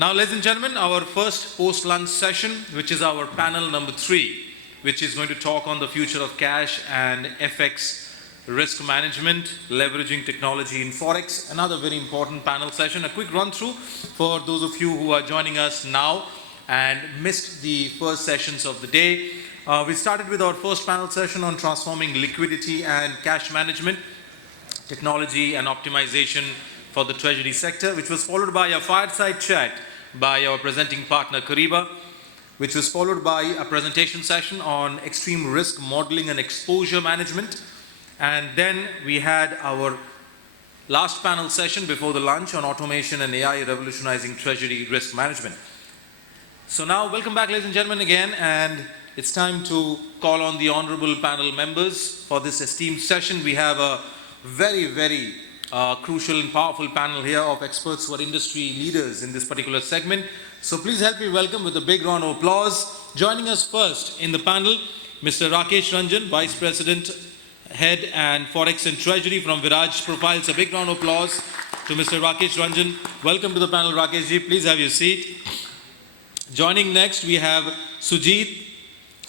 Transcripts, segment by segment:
Now, ladies and gentlemen, our first post-lunch session, which is our panel number 3, which is going to talk on the future of cash and FX risk management, leveraging technology in Forex. Another very important panel session. A quick run-through for those of you who are joining us now and missed the first sessions of the day. We started with our first panel session on transforming liquidity and cash management, technology and optimization for the treasury sector, which was followed by a fireside chat by our presenting partner Kariba, which was followed by a presentation session on extreme risk modeling and exposure management. And then we had our last panel session before the lunch on automation and AI revolutionizing treasury risk management. So now, welcome back, ladies and gentlemen, again, and it's time to call on the honorable panel members for this esteemed session. We have a very crucial and powerful panel here of experts who are industry leaders in this particular segment. So please help me welcome with a big round of applause. Joining us first in the panel, Mr. Rakesh Ranjan, Vice President, Head and Forex and Treasury from Viraj Profiles. A big round of applause to Mr. Rakesh Ranjan. Welcome to the panel, Rakesh ji. Please have your seat. Joining next, we have Sujeet,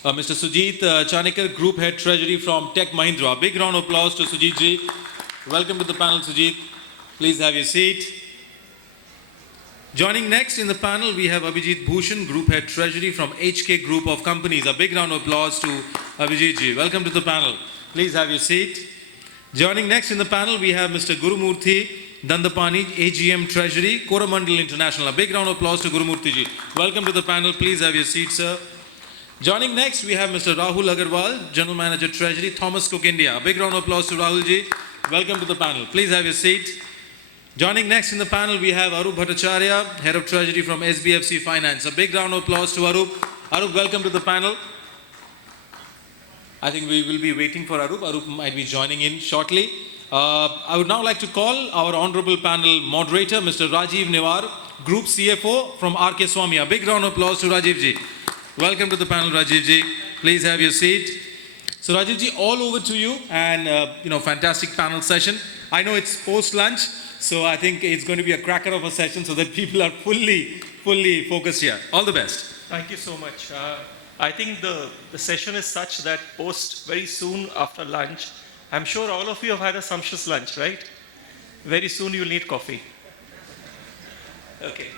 Mr. Sujeet Chanekar, Group Head Treasury from Mahindra. A big round of applause to Sujeet ji. Welcome to the panel, Sujeet. Please have your seat. Joining next in the panel, we have Abhijeet Bhushan, Group Head Treasury from HK Group of Companies. A big round of applause to Abhijeet ji. Welcome to the panel. Please have your seat. Joining next in the panel, we have Mr. Gurumurthy, Dandapani, AGM Treasury, Coromandel International. A big round of applause to Gurumurthy ji. Welcome to the panel. Please have your seat, sir. Joining next, we have Mr. Rahul Agarwal, General Manager Treasury, Thomas Cook India. A big round of applause to Rahul ji. Welcome to the panel. Please have your seat. Joining next in the panel, we have Arup Bhattacharya, Head of Treasury from SBFC Finance. A big round of applause to Arup. Arup, welcome to the panel. I think we will be waiting for Arup. Arup might be joining in shortly. I would now like to call our honorable panel moderator, Mr. Rajeev Newar, Group CFO from 𝐂𝐚𝐬𝐡 Swamy. A big round of applause to Rajeev ji. Welcome to the panel, Rajeev ji. Please have your seat. So Rajeev ji, all over to you, and fantastic panel session. I know it's post-lunch, so I think it's going to be a cracker of a session so that people are fully focused here. All the best. Thank you so much. I think the session is such that very soon after lunch, I'm sure all of you have had a sumptuous lunch, right? Very soon you'll need coffee. Okay.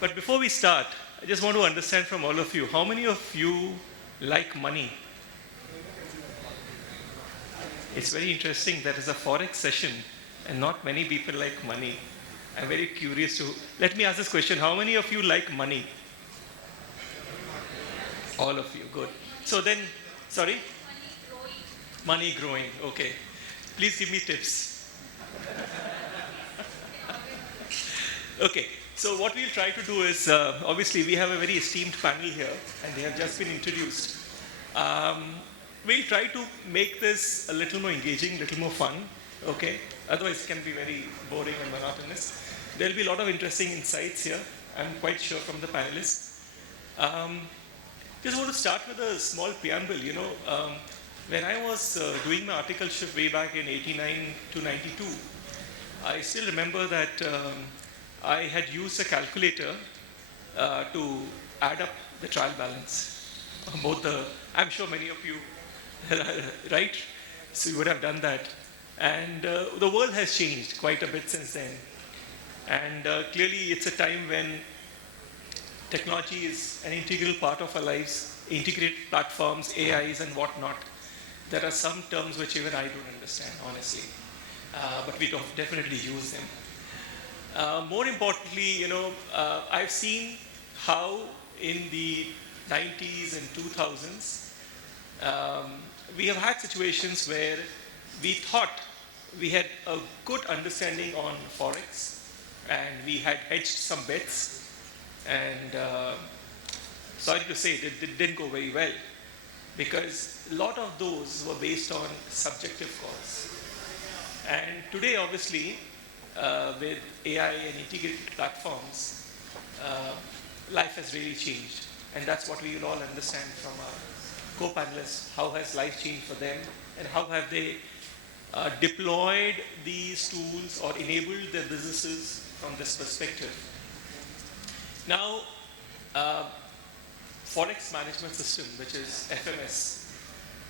But before we start, I just want to understand from all of you, how many of you like money? It's very interesting that it's a Forex session and not many people like money. I'm very curious to, let me ask this question, how many of you like money? All of you, good. So then, sorry? Money growing, okay. Please give me tips. Okay, so what we'll try to do is, obviously we have a very esteemed panel here and they have just been introduced. We'll try to make this a little more engaging, a little more fun, okay? Otherwise it can be very boring and monotonous. There'll be a lot of interesting insights here, I'm quite sure, from the panelists. Just want to start with a small preamble. When I was doing my articleship way back in 89 to 92, I still remember that I had used a calculator to add up the trial balance. I'm sure many of you, right? So you would have done that. And the world has changed quite a bit since then. And clearly it's a time when technology is an integral part of our lives, integrated platforms, AIs and whatnot. There are some terms which even I don't understand, honestly, but we don't definitely use them. More importantly, I've seen how in the 90s and 2000s, we have had situations where we thought we had a good understanding on Forex and we had hedged some bets. And sorry to say, it didn't go very well because a lot of those were based on subjective calls. And today, obviously, with AI and integrated platforms, life has really changed. And that's what we will all understand from our co-panelists. How has life changed for them and how have they deployed these tools or enabled their businesses from this perspective. Now, uh, Forex management system, which is FMS,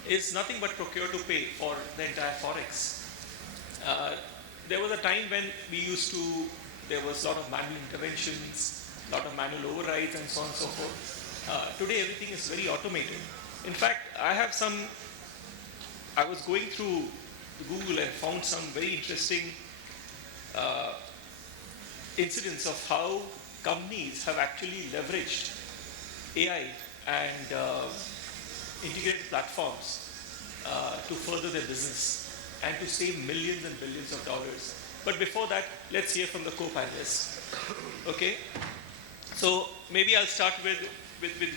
is nothing but procure to pay for the entire Forex. There was a time when there was a lot of manual interventions, a lot of manual overrides and so on and so forth. Today everything is very automated. In fact, I was going through Google and found some very interesting incidents of how companies have actually leveraged AI and integrated platforms to further their business and to save millions and billions of dollars. But before that, let's hear from the co-panelists. Okay? So maybe I'll start with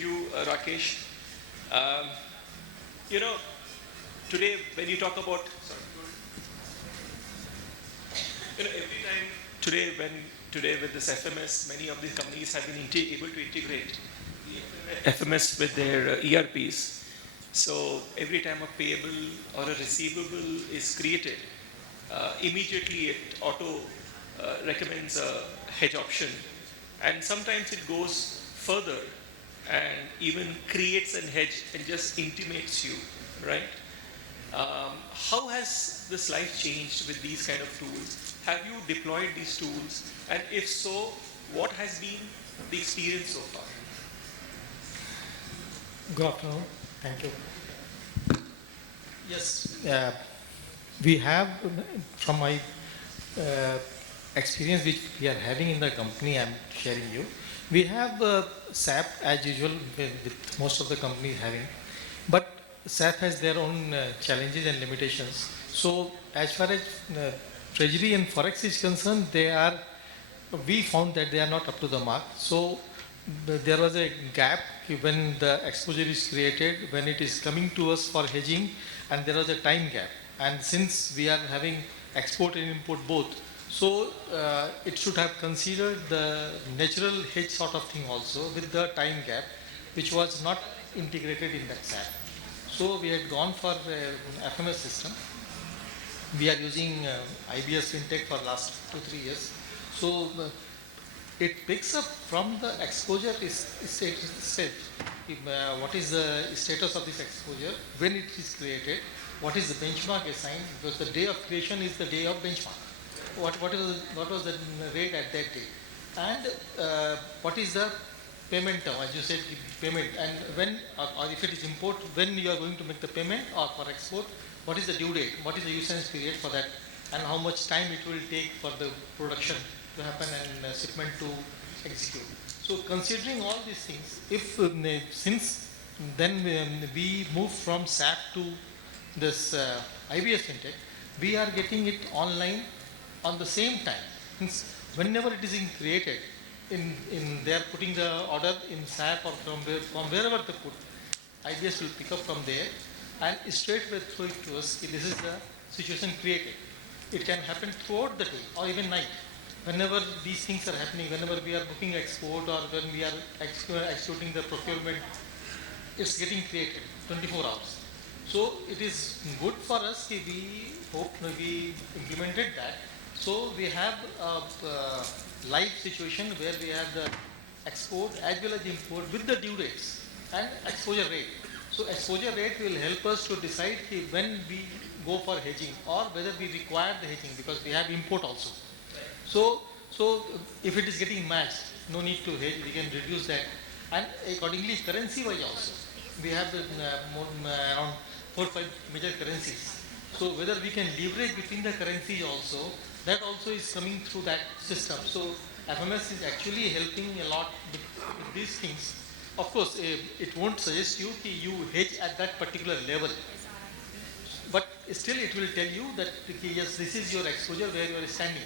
you, Rakesh. You know, today when you talk about, today with this FMS, many of these companies have been able to integrate FMS with their ERPs. So every time a payable or a receivable is created, immediately it auto recommends a hedge option. And sometimes it goes further and even creates a hedge and just intimates you, right? How has this life changed with these kind of tools? Have you deployed these tools? And if so, what has been the experience so far? Good afternoon. Thank you. Yes, we have, from my experience which we are having in the company, I'm sharing you. We have SAP as usual with most of the companies having, but SAP has their own challenges and limitations. So as far as Treasury and Forex is concerned, we found that they are not up to the mark. So there was a gap when the exposure is created, when it is coming to us for hedging, and there was a time gap. And since we are having export and import both, so it should have considered the natural hedge sort of thing also with the time gap, which was not integrated in that SAP. So we had gone for FMS system. We are using IBS FinTech for last 2-3 years. So it picks up from the exposure state. What is the status of this exposure, when it is created, what is the benchmark assigned, because the day of creation is the day of benchmark. What was the rate at that day, and what is the payment term, as you said, payment, and when, or if it is import, when you are going to make the payment, or for export, what is the due date, what is the usage period for that, and how much time it will take for the production to happen and shipment to execute. So considering all these things, if since then we move from SAP to this IBS FinTech, we are getting it online on the same time. Since whenever it is created, they are putting the order in SAP or from wherever they put, IBS will pick up from there and straight away throw it to us. This is the situation created. It can happen throughout the day or even night. Whenever these things are happening, whenever we are booking export or when we are executing the procurement, it's getting created 24 hours. So it is good for us. We hope we implemented that. So we have a live situation where we have the export as well as import with the due dates and exposure rate. So exposure rate will help us to decide when we go for hedging or whether we require the hedging, because we have import also. So if it is getting matched, no need to hedge, we can reduce that. And accordingly, currency-wise also, we have around 4 or 5 major currencies. So whether we can leverage between the currencies also, that also is coming through that system. So FMS is actually helping a lot with these things. Of course, it won't suggest you hedge at that particular level. But still it will tell you that yes, this is your exposure where you are standing.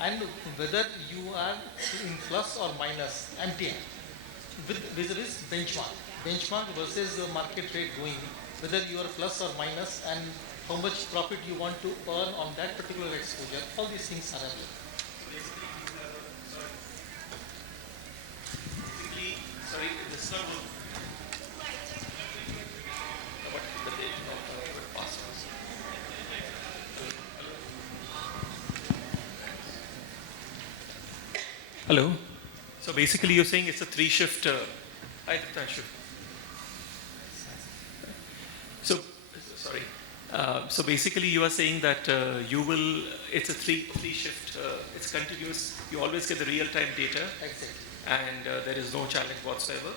And whether you are in plus or minus, MTM, with this benchmark versus the market rate going, whether you are plus or minus, and how much profit you want to earn on that particular exposure, all these things are available. Sorry, this is not Hello. So basically you're saying it's a three-shift, shift. So, sorry. So basically you are saying that it's a three-shift, it's continuous, you always get the real-time data. Exactly. And there is no challenge whatsoever.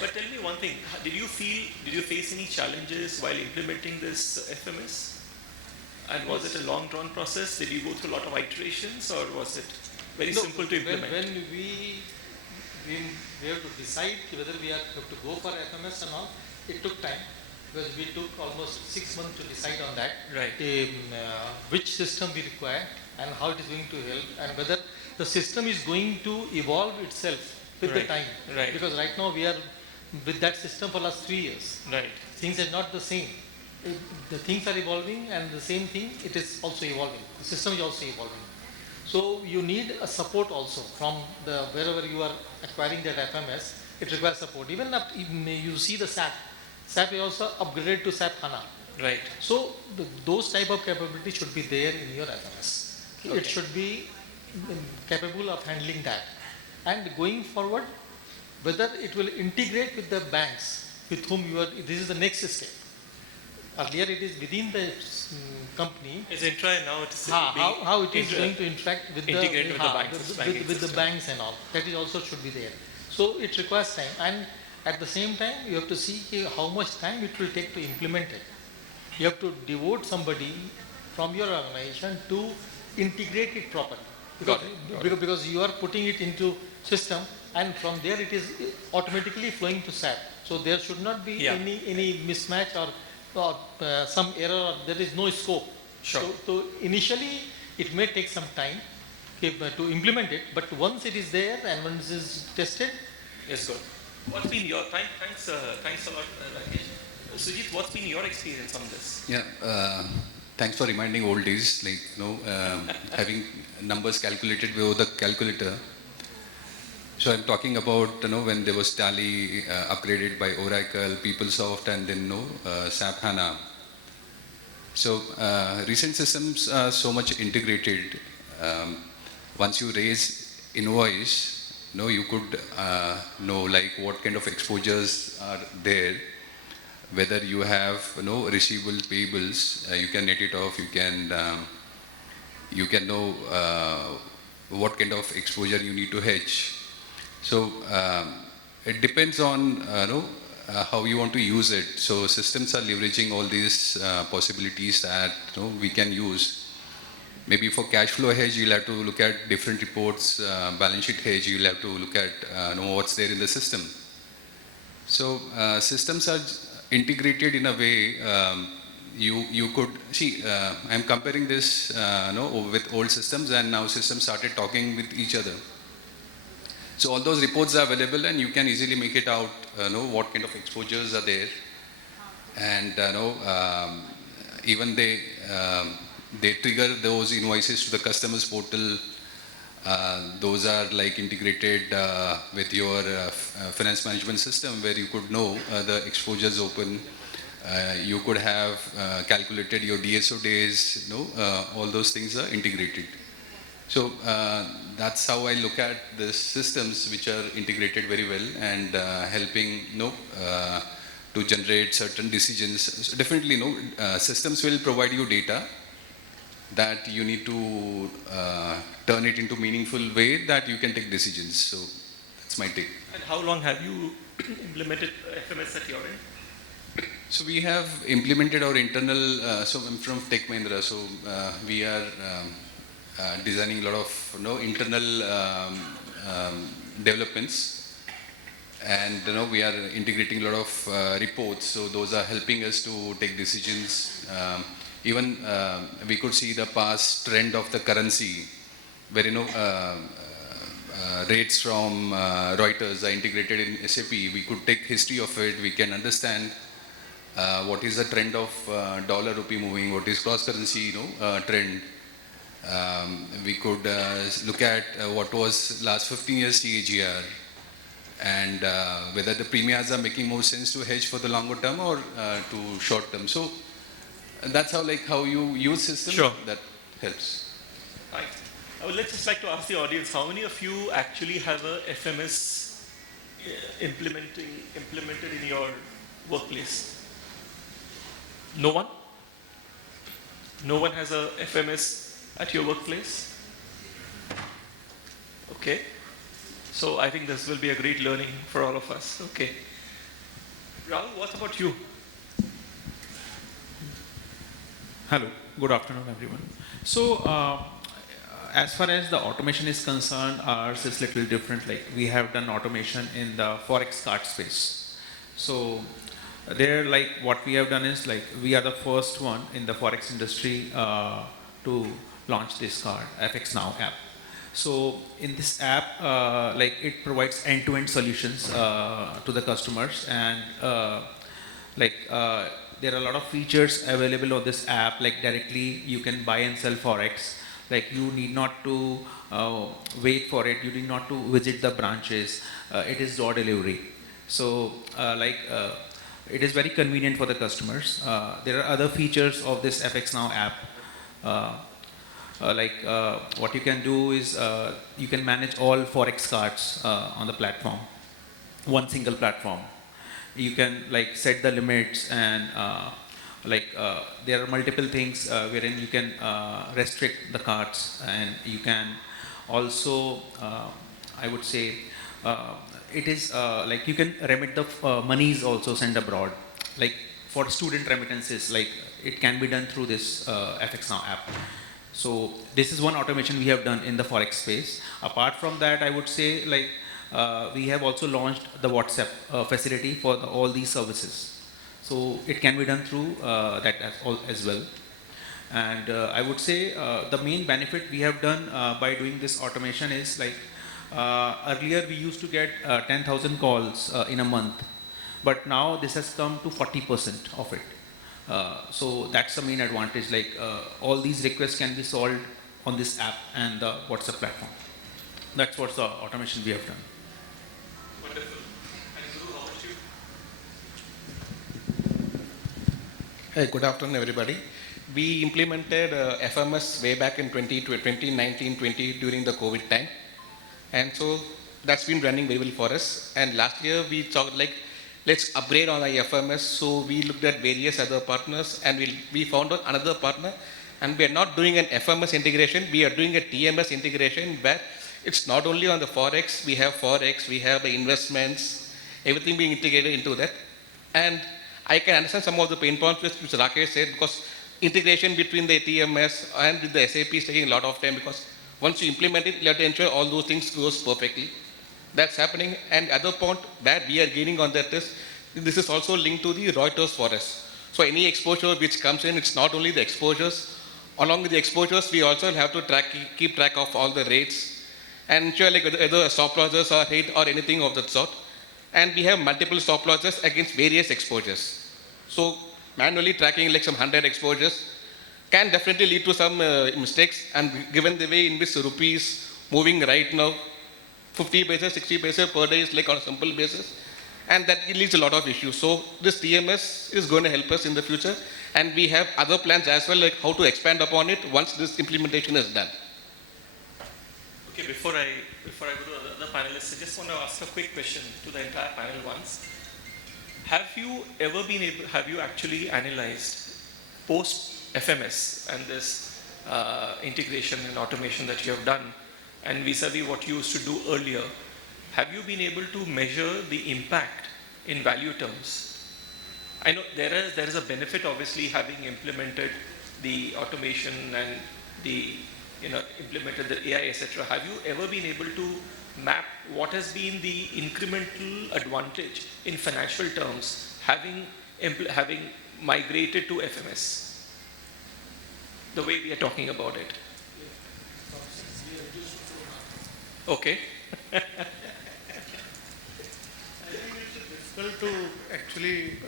But tell me one thing, did you face any challenges while implementing this FMS? And was it a long drawn process? Did you go through a lot of iterations, or was it very simple to implement? When we have to decide whether we have to go for FMS or not, it took time, because we took almost 6 months to decide on that. Right. Which system we require and how it is going to help, and whether the system is going to evolve itself with the time. Right. Because right now we are with that system for last 3 years. Right. Things are not the same. The things are evolving, and the same thing, it is also evolving. The system is also evolving. So you need a support also from wherever you are acquiring that FMS. It requires support. Even you see the SAP. SAP is also upgraded to SAP HANA. Right. So those type of capabilities should be there in your FMS. Okay. It should be capable of handling that. And going forward, whether it will integrate with the banks with whom this is the next step. Earlier it is within the company. It's intra, and now it's how it is going to interact with the the banks and all. That is also should be there. So it requires time, and at the same time you have to see how much time it will take to implement it. You have to devote somebody from your organization to integrate it properly. Because you are putting it into system, and from there it is automatically flowing to SAP. So there should not be any mismatch or some error, or there is no scope. Sure. So initially it may take some time to implement it, but once it is there and once it is tested. Yes, good. What's been your thanks a lot, Rakesh. Sujeet, what's been your experience on this? Yeah. Thanks for reminding old days, like having numbers calculated with the calculator. So I'm talking about when there was Tally upgraded by Oracle, PeopleSoft, and then SAP HANA. So recent systems are so much integrated. Once you raise invoice, you could know like what kind of exposures are there. Whether you have receivables, payables, you can net it off. You can know what kind of exposure you need to hedge. So it depends on how you want to use it. So systems are leveraging all these possibilities that we can use. Maybe for cash flow hedge, you'll have to look at different reports. Balance sheet hedge, you'll have to look at what's there in the system. So systems are integrated in a way you could see. I'm comparing this with old systems, and now systems started talking with each other. So all those reports are available, and you can easily make it out. What kind of exposures are there, and even they trigger those invoices to the customers portal. Those are like integrated with your finance management system, where you could know the exposures open. You could have calculated your DSO days. All those things are integrated. So that's how I look at the systems which are integrated very well and helping to generate certain decisions. So definitely, systems will provide you data that you need to turn it into meaningful way that you can take decisions. So that's my take. And how long have you implemented FMS at your end? So we have implemented our internal, so I'm from Tech Mahindra, so we are designing a lot of internal developments, and we are integrating a lot of reports, so those are helping us to take decisions. Even we could see the past trend of the currency, where rates from Reuters are integrated in SAP. We could take history of it. We can understand what is the trend of dollar rupee moving, what is cross currency trend. We could look at what was last 15 years CAGR, and whether the premiums are making more sense to hedge for the longer term or to short term. So that's how you use system. Sure. That helps. Right. I would just like to ask the audience, how many of you actually have a FMS implemented in your workplace? No one? No one has a FMS at your workplace? Okay. So I think this will be a great learning for all of us. Okay. Rahul, what about you? Hello, good afternoon, everyone. So, as far as the automation is concerned, ours is little different. Like we have done automation in the Forex card space. So, there, like what we have done is like we are the first one in the Forex industry to launch this card, FX Now app. So, in this app, like it provides end-to-end solutions to the customers, and there are a lot of features available on this app. Like directly you can buy and sell Forex. Like you need not to wait for it. You need not to visit the branches. It is door delivery. So it is very convenient for the customers. There are other features of this FX Now app. What you can do is you can manage all Forex cards on the platform, one single platform. You can like set the limits, and there are multiple things wherein you can restrict the cards, and you can also I would say it is like you can remit the monies also send abroad, like for student remittances, like it can be done through this FX Now app. So this is one automation we have done in the Forex space. Apart from that, I would say like we have also launched the WhatsApp facility for all these services. So it can be done through that as well. And I would say the main benefit we have done by doing this automation is like earlier we used to get 10,000 calls in a month, but now this has come to 40% of it. So that's the main advantage. Like all these requests can be solved on this app and the WhatsApp platform. That's what's the automation we have done. Wonderful. And Guru, how about you? Hey, good afternoon, everybody. We implemented FMS way back in 2019-20 during the COVID time. And so that's been running very well for us. And last year we thought like, let's upgrade on our FMS. So we looked at various other partners, and we found out another partner. And we are not doing an FMS integration, we are doing a TMS integration where it's not only on the Forex, we have the investments, everything being integrated into that. And I can understand some of the pain points which Rakesh said, because integration between the TMS and with the SAP is taking a lot of time, because once you implement it, you have to ensure all those things goes perfectly. That's happening. And other point that we are gaining on that is, this is also linked to the Reuters for us. So any exposure which comes in, it's not only the exposures. Along with the exposures, we also have to keep track of all the rates and ensure like whether stop losses are hit or anything of that sort. And we have multiple stop losses against various exposures. So manually tracking like some 100 exposures can definitely lead to some mistakes. And given the way in which rupee is moving right now, 50 paise, 60 paise per day is like on a simple basis. And that leads to a lot of issues. So this TMS is going to help us in the future. And we have other plans as well, like how to expand upon it once this implementation is done. Okay, before I go to the other panelists, I just want to ask a quick question to the entire panel once. Have you actually analyzed post FMS and this integration and automation that you have done, and vis-a-vis what you used to do earlier? Have you been able to measure the impact in value terms? I know there is a benefit, obviously, having implemented the automation and implemented the AI, etc. Have you ever been able to map what has been the incremental advantage in financial terms having migrated to FMS? The way we are talking about it. Okay. Difficult to actually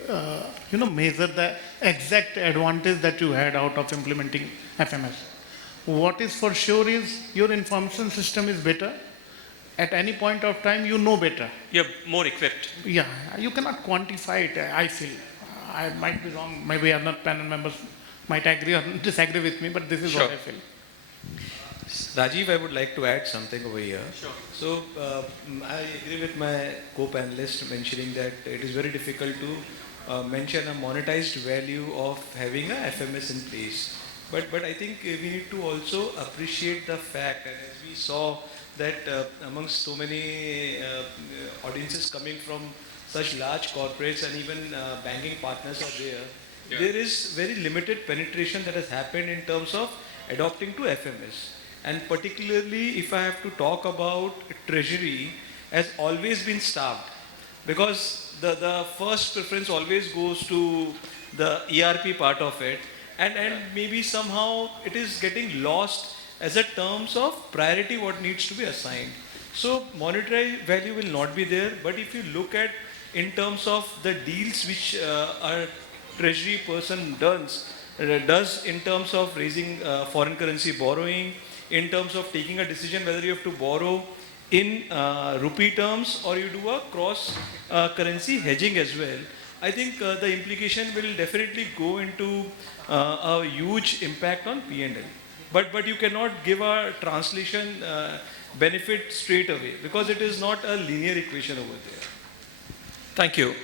measure the exact advantage that you had out of implementing FMS. What is for sure is your information system is better. At any point of time, you know better. You're more equipped. Yeah, you cannot quantify it, I feel. I might be wrong. Maybe other panel members might agree or disagree with me, but this is Sure. what I feel. Rajeev, I would like to add something over here. Sure. So, I agree with my co-panelist mentioning that it is very difficult to mention a monetized value of having a FMS in place. But I think we need to also appreciate the fact, and as we saw that amongst so many audiences coming from such large corporates and even banking partners are there, there is very limited penetration that has happened in terms of adopting to FMS. And particularly if I have to talk about treasury, has always been starved, because the first preference always goes to the ERP part of it, and maybe somehow it is getting lost as a terms of priority what needs to be assigned. So monetary value will not be there, but if you look at in terms of the deals which our treasury person does in terms of raising foreign currency borrowing, in terms of taking a decision whether you have to borrow in rupee terms or you do a cross currency hedging as well, I think the implication will definitely go into a huge impact on P&L. But you cannot give a translation benefit straight away, because it is not a linear equation over there. Thank you.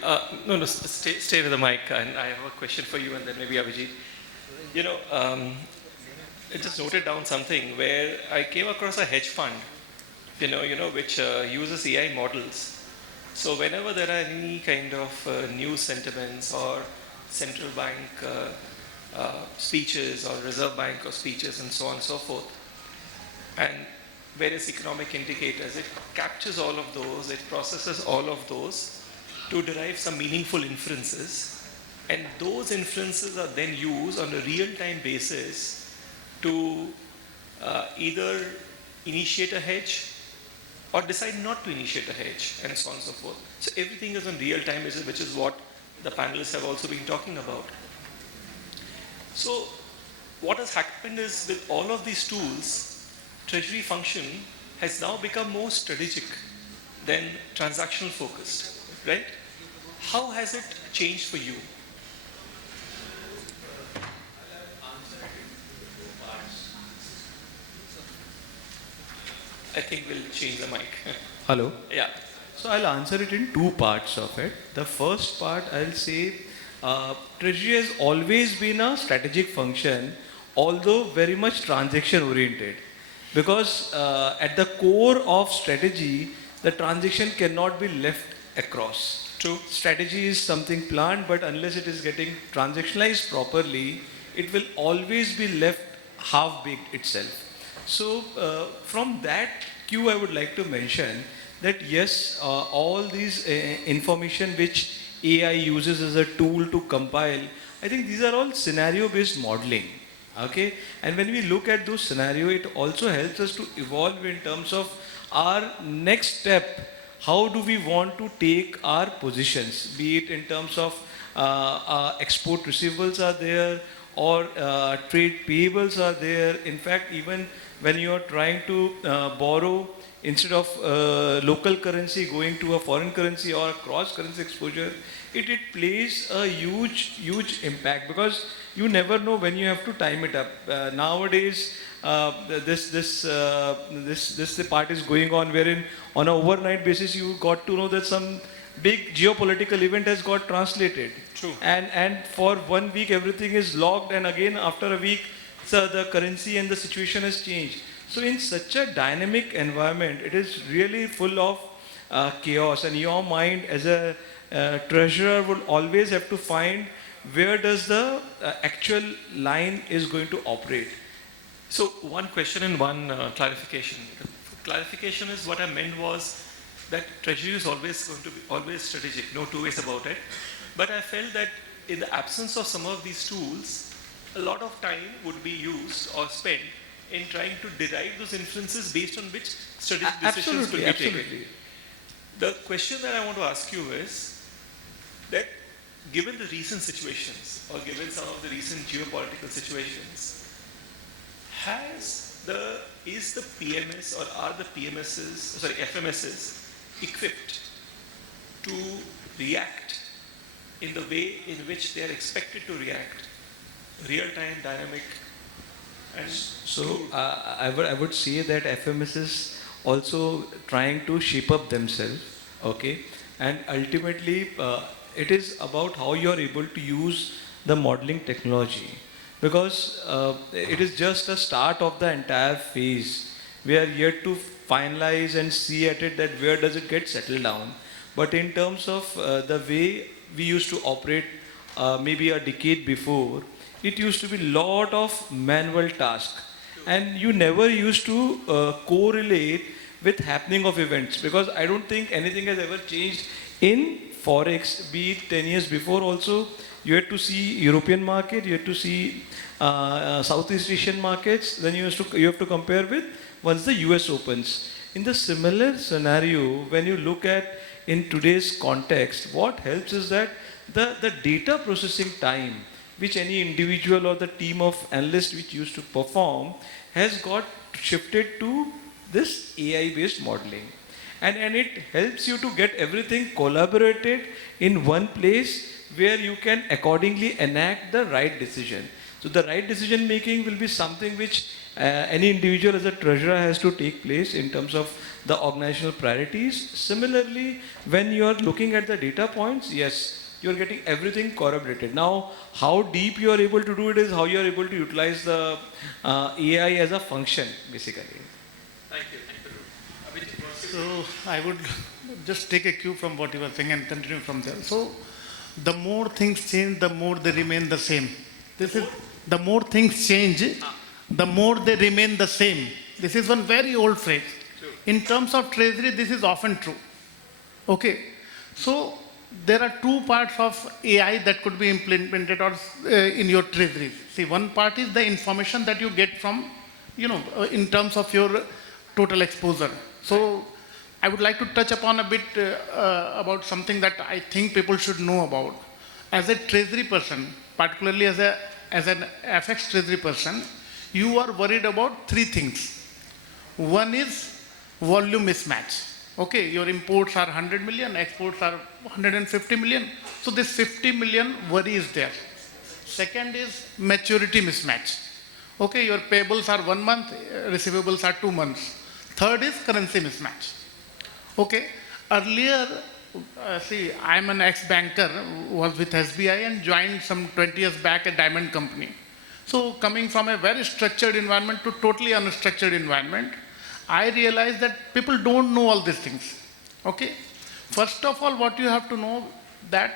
Stay with the mic, and I have a question for you, and then maybe Abhijeet. You know, I just noted down something where I came across a hedge fund, which uses AI models. So whenever there are any kind of news sentiments or central bank speeches or reserve bank or speeches and so on and so forth, and various economic indicators, it captures all of those, it processes all of those to derive some meaningful inferences, and those inferences are then used on a real-time basis to either initiate a hedge or decide not to initiate a hedge, and so on and so forth. So everything is on real-time basis, which is what the panelists have also been talking about. So what has happened is, with all of these tools, treasury function has now become more strategic than transactional focused, right? How has it changed for you? I think we'll change the mic. Hello? Yeah. So I'll answer it in two parts of it. The first part, I'll say, treasury has always been a strategic function, although very much transaction oriented. Because at the core of strategy, the transaction cannot be left across. True. Strategy is something planned, but unless it is getting transactionalized properly, it will always be left half-baked itself. So from that cue, I would like to mention that yes, all these information which AI uses as a tool to compile, I think these are all scenario-based modeling. Okay, and when we look at those scenarios, it also helps us to evolve in terms of our next step. How do we want to take our positions, be it in terms of export receivables are there, or trade payables are there. In fact, even when you are trying to borrow, instead of local currency going to a foreign currency or a cross currency exposure, it plays a huge impact, because you never know when you have to time it up. Nowadays, this part is going on wherein on an overnight basis you got to know that some big geopolitical event has got translated. True. And for 1 week everything is locked, and again after a week the currency and the situation has changed. So in such a dynamic environment, it is really full of chaos, and your mind as a treasurer would always have to find where does the actual line is going to operate. So one question and one clarification. The clarification is, what I meant was that treasury is always going to be always strategic, no two ways about it. But I felt that in the absence of some of these tools, a lot of time would be used or spent in trying to derive those inferences based on which strategic decisions could be taken. The question that I want to ask you is that, given the recent situations, or given some of the recent geopolitical situations, is the PMS, or are the FMSs equipped to react in the way in which they are expected to react, real-time, dynamic, So I would say that FMS is also trying to shape up themselves, okay? And ultimately, it is about how you are able to use the modeling technology, because it is just a start of the entire phase. We are yet to finalize and see at it that where does it get settled down. But in terms of the way we used to operate maybe a decade before, it used to be lot of manual task, and you never used to correlate with happening of events, because I don't think anything has ever changed in forex. Be it 10 years before also, you had to see European market, you had to see Southeast Asian markets, then you have to compare with once the US opens. In the similar scenario, when you look at in today's context, what helps is that the data processing time which any individual or the team of analysts which used to perform has got shifted to this AI-based modeling. And it helps you to get everything collaborated in one place where you can accordingly enact the right decision. So the right decision making will be something which any individual as a treasurer has to take place in terms of the organizational priorities. Similarly, when you are looking at the data points, yes, you are getting everything corroborated. Now, how deep you are able to do it is how you are able to utilize the AI as a function, basically. Thank you. Abhijeet, So I would just take a cue from what you were saying and continue from there. So the more things change, the more they remain the same. This is the more things change, the more they remain the same. This is one very old phrase. In terms of treasury, this is often true. Okay. So there are two parts of AI that could be implemented or in your treasury. See, one part is the information that you get from, in terms of your total exposure. So I would like to touch upon a bit about something that I think people should know about. As a treasury person, particularly as an FX treasury person, you are worried about three things. One is volume mismatch. Okay, your imports are 100 million, exports are 150 million. So this 50 million worry is there. Second is maturity mismatch. Okay, your payables are 1 month, receivables are 2 months. Third is currency mismatch. Okay, earlier, see, I'm an ex-banker, was with SBI and joined some 20 years back a diamond company. So coming from a very structured environment to totally unstructured environment, I realized that people don't know all these things. Okay? First of all, what you have to know that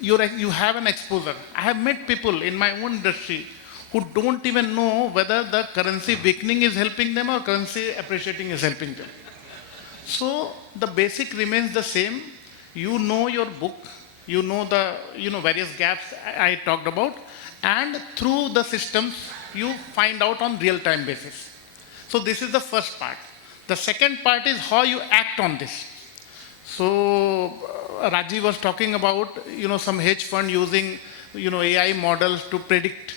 you have an exposure. I have met people in my own industry who don't even know whether the currency weakening is helping them or currency appreciating is helping them. So the basic remains the same. You know your book, you know the various gaps I talked about, and through the systems you find out on real-time basis. So this is the first part. The second part is how you act on this. So Rajeev was talking about some hedge fund using AI models to predict.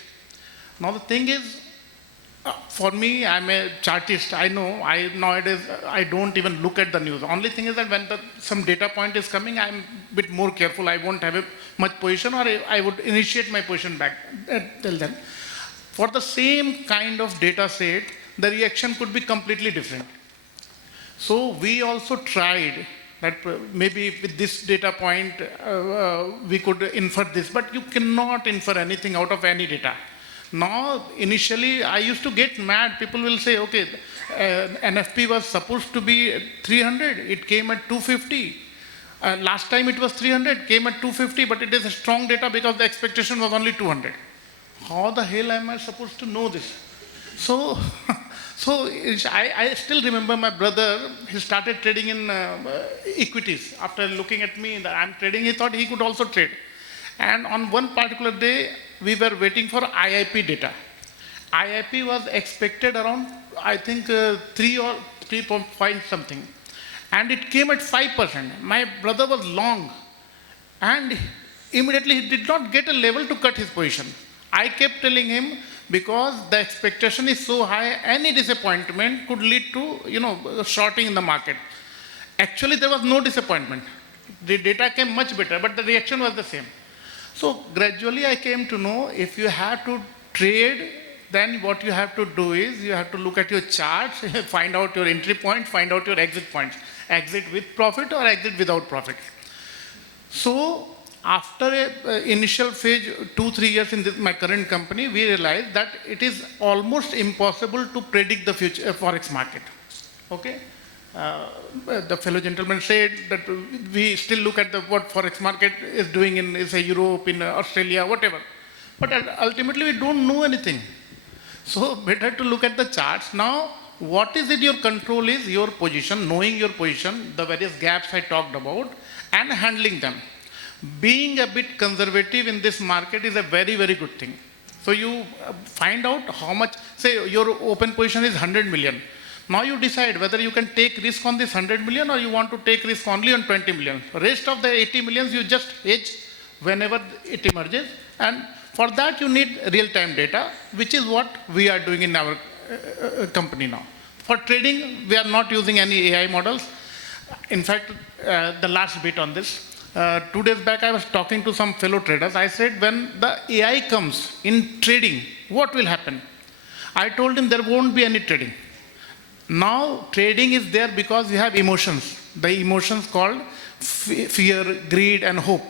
Now the thing is, for me, I'm a chartist. I know nowadays I don't even look at the news. The only thing is that when some data point is coming, I'm a bit more careful. I won't have much position, or I would initiate my position back till then. For the same kind of data set, the reaction could be completely different. So we also tried that maybe with this data point we could infer this, but you cannot infer anything out of any data. Now, initially I used to get mad. People will say, okay, NFP was supposed to be 300, it came at 250. Last time it was 300, came at 250, but it is a strong data because the expectation was only 200. How the hell am I supposed to know this? So I still remember my brother, he started trading in equities. After looking at me that I'm trading, he thought he could also trade. And on one particular day, we were waiting for IIP data. IIP was expected around, I think, 3 or 3 point something. And it came at 5%. My brother was long. And immediately he did not get a level to cut his position. I kept telling him, because the expectation is so high, any disappointment could lead to, shorting in the market. Actually, there was no disappointment. The data came much better, but the reaction was the same. So gradually I came to know if you have to trade then what you have to do is you have to look at your charts, find out your entry point, find out your exit points. Exit with profit or exit without profit. So after a initial phase, 2-3 years in my current company, we realized that it is almost impossible to predict the future forex market. Okay, the fellow gentleman said that we still look at what forex market is doing in, say, Europe, in Australia, whatever. But ultimately, we don't know anything. So better to look at the charts. Now, what is in your control is your position, knowing your position, the various gaps I talked about, and handling them. Being a bit conservative in this market is a very, very good thing. So you find out how much, say your open position is 100 million. Now you decide whether you can take risk on this 100 million or you want to take risk only on 20 million. Rest of the 80 millions you just hedge whenever it emerges. And for that you need real-time data, which is what we are doing in our company now. For trading, we are not using any AI models. In fact, the last bit on this, 2 days back I was talking to some fellow traders. I said, when the AI comes in trading, what will happen? I told him there won't be any trading. Now trading is there because you have emotions. The emotions called fear, greed, and hope.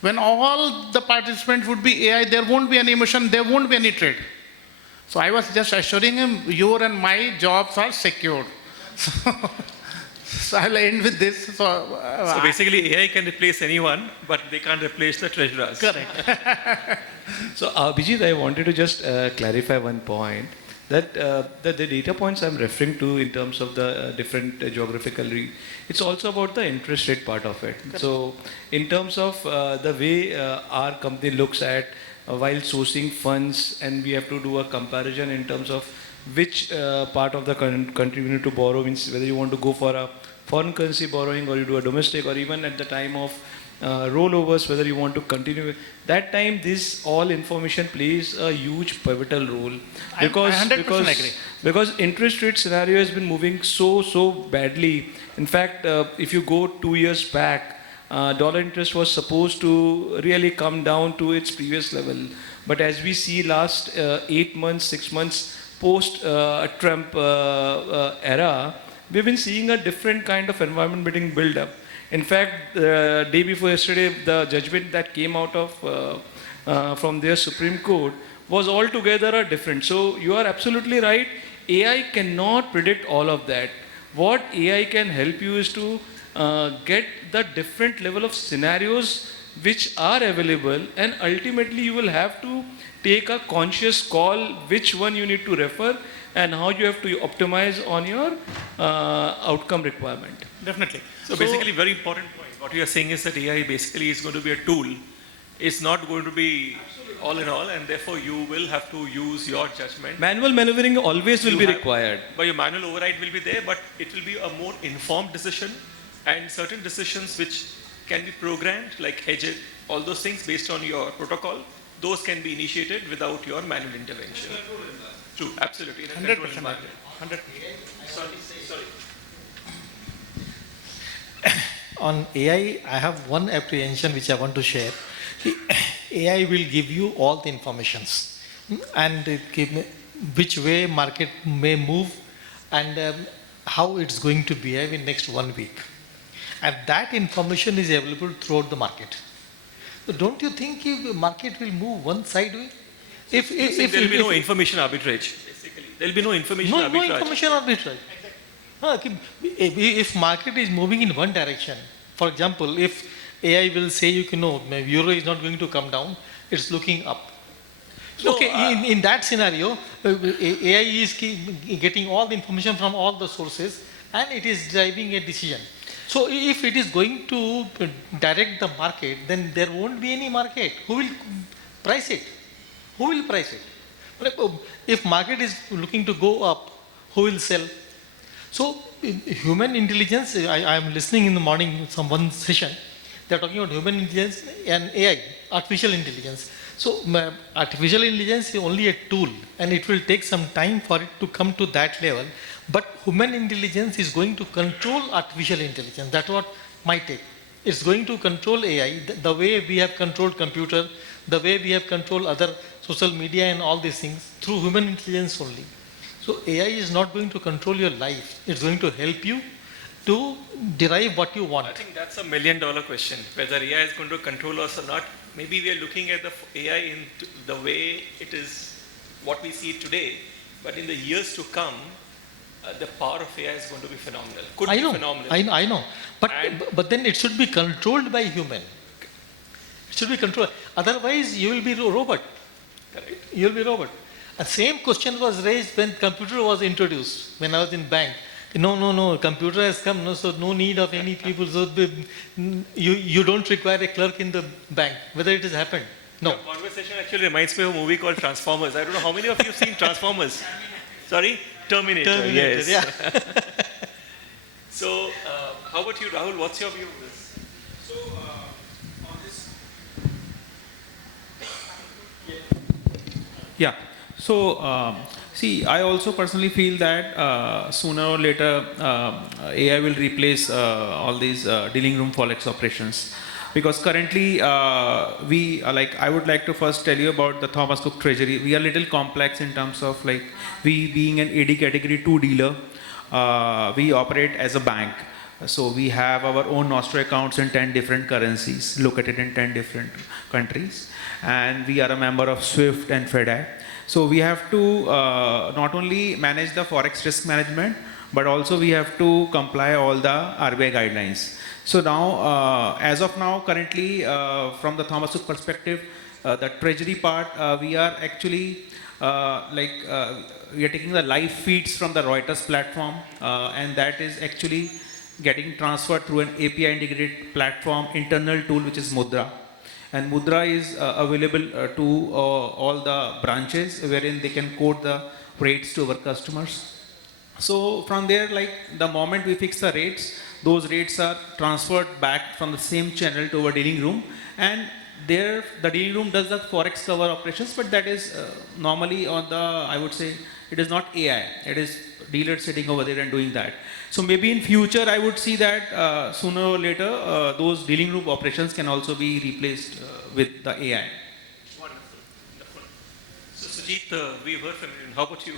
When all the participants would be AI, there won't be any emotion, there won't be any trade. So I was just assuring him, your and my jobs are secured. So I'll end with this. So basically AI can replace anyone, but they can't replace the treasurers. Correct. So Abhijeet, I wanted to just clarify one point. That the data points I'm referring to in terms of the different geographical it's also about the interest rate part of it. Correct. So in terms of the way our company looks at while sourcing funds, and we have to do a comparison in terms of which part of the country we need to borrow, means whether you want to go for a foreign currency borrowing or you do a domestic, or even at the time of rollovers, whether you want to continue. That time, this all information plays a huge pivotal role, because I 100% agree. Because interest rate scenario has been moving so badly. In fact, if you go 2 years back, dollar interest was supposed to really come down to its previous level. But as we see last 8 months, 6 months post Trump era, we've been seeing a different kind of environment being built up. In fact, day before yesterday, the judgment that came out of from their Supreme Court was altogether different. So you are absolutely right. AI cannot predict all of that. What AI can help you is to get the different level of scenarios which are available, and ultimately you will have to take a conscious call which one you need to refer and how you have to optimize on your outcome requirement. Definitely. So basically, very important point. What you are saying is that AI basically is going to be a tool. It's not going to be all in all, and therefore you will have to use your judgment. Manual maneuvering always will be required. But your manual override will be there, but it will be a more informed decision, and certain decisions which can be programmed, like hedge it, all those things based on your protocol, those can be initiated without your manual intervention. True, absolutely. 100%. 100%. Sorry. On AI, I have one apprehension which I want to share. AI will give you all the informations and which way market may move and how it's going to behave in next 1 week. And that information is available throughout the market. So don't you think the market will move one side way? If there will be no information arbitrage. Basically, there will be no information arbitrage. No information arbitrage. If market is moving in one direction, for example, if AI will say, euro is not going to come down, it's looking up. No, okay, in that scenario, AI is getting all the information from all the sources and it is driving a decision. So if it is going to direct the market, then there won't be any market. Who will price it? Who will price it? If market is looking to go up, who will sell? So human intelligence, I am listening in the morning, one session, they are talking about human intelligence and AI, artificial intelligence. So artificial intelligence is only a tool and it will take some time for it to come to that level. But human intelligence is going to control artificial intelligence. That's what my take. It's going to control AI the way we have controlled computer, the way we have controlled other social media and all these things through human intelligence only. So AI is not going to control your life. It's going to help you to derive what you want. I think that's a $1 million question, whether AI is going to control us or not. Maybe we are looking at the AI in the way it is, what we see today, but in the years to come, the power of AI is going to be phenomenal. Could be phenomenal. I know. But then it should be controlled by human. It should be controlled. Otherwise, you will be a robot. Correct. You will be a robot. The same question was raised when computer was introduced, when I was in bank. No, computer has come, no, so no need of any people. So you don't require a clerk in the bank, whether it has happened. No. Your conversation actually reminds me of a movie called Transformers. I don't know how many of you have seen Transformers? Sorry? Terminator, yes. Yeah. So, how about you, Rahul? What's your view of this? So, on this. Yeah. So, see, I also personally feel that sooner or later AI will replace all these dealing room forex operations. Because currently, I would like to first tell you about the Thomas Cook Treasury. We are a little complex in terms of like, we being an AD category 2 dealer, we operate as a bank. So we have our own nostro accounts in 10 different currencies, located in 10 different countries. And we are a member of SWIFT and FedEx. So we have to not only manage the forex risk management, but also we have to comply all the RBI guidelines. So now, as of now, currently, from the Thomas Cook perspective, the treasury part, we are actually we are taking the live feeds from the Reuters platform, and that is actually getting transferred through an API integrated platform internal tool, which is Mudra. And Mudra is available to all the branches wherein they can quote the rates to our customers. So from there, like the moment we fix the rates, those rates are transferred back from the same channel to our dealing room, and there the dealing room does the forex cover operations, but that is normally on the, I would say, it is not AI, it is dealers sitting over there and doing that. So maybe in future I would see that sooner or later those dealing room operations can also be replaced with the AI. Wonderful, wonderful. So Sujeet, we've heard from you. How about you?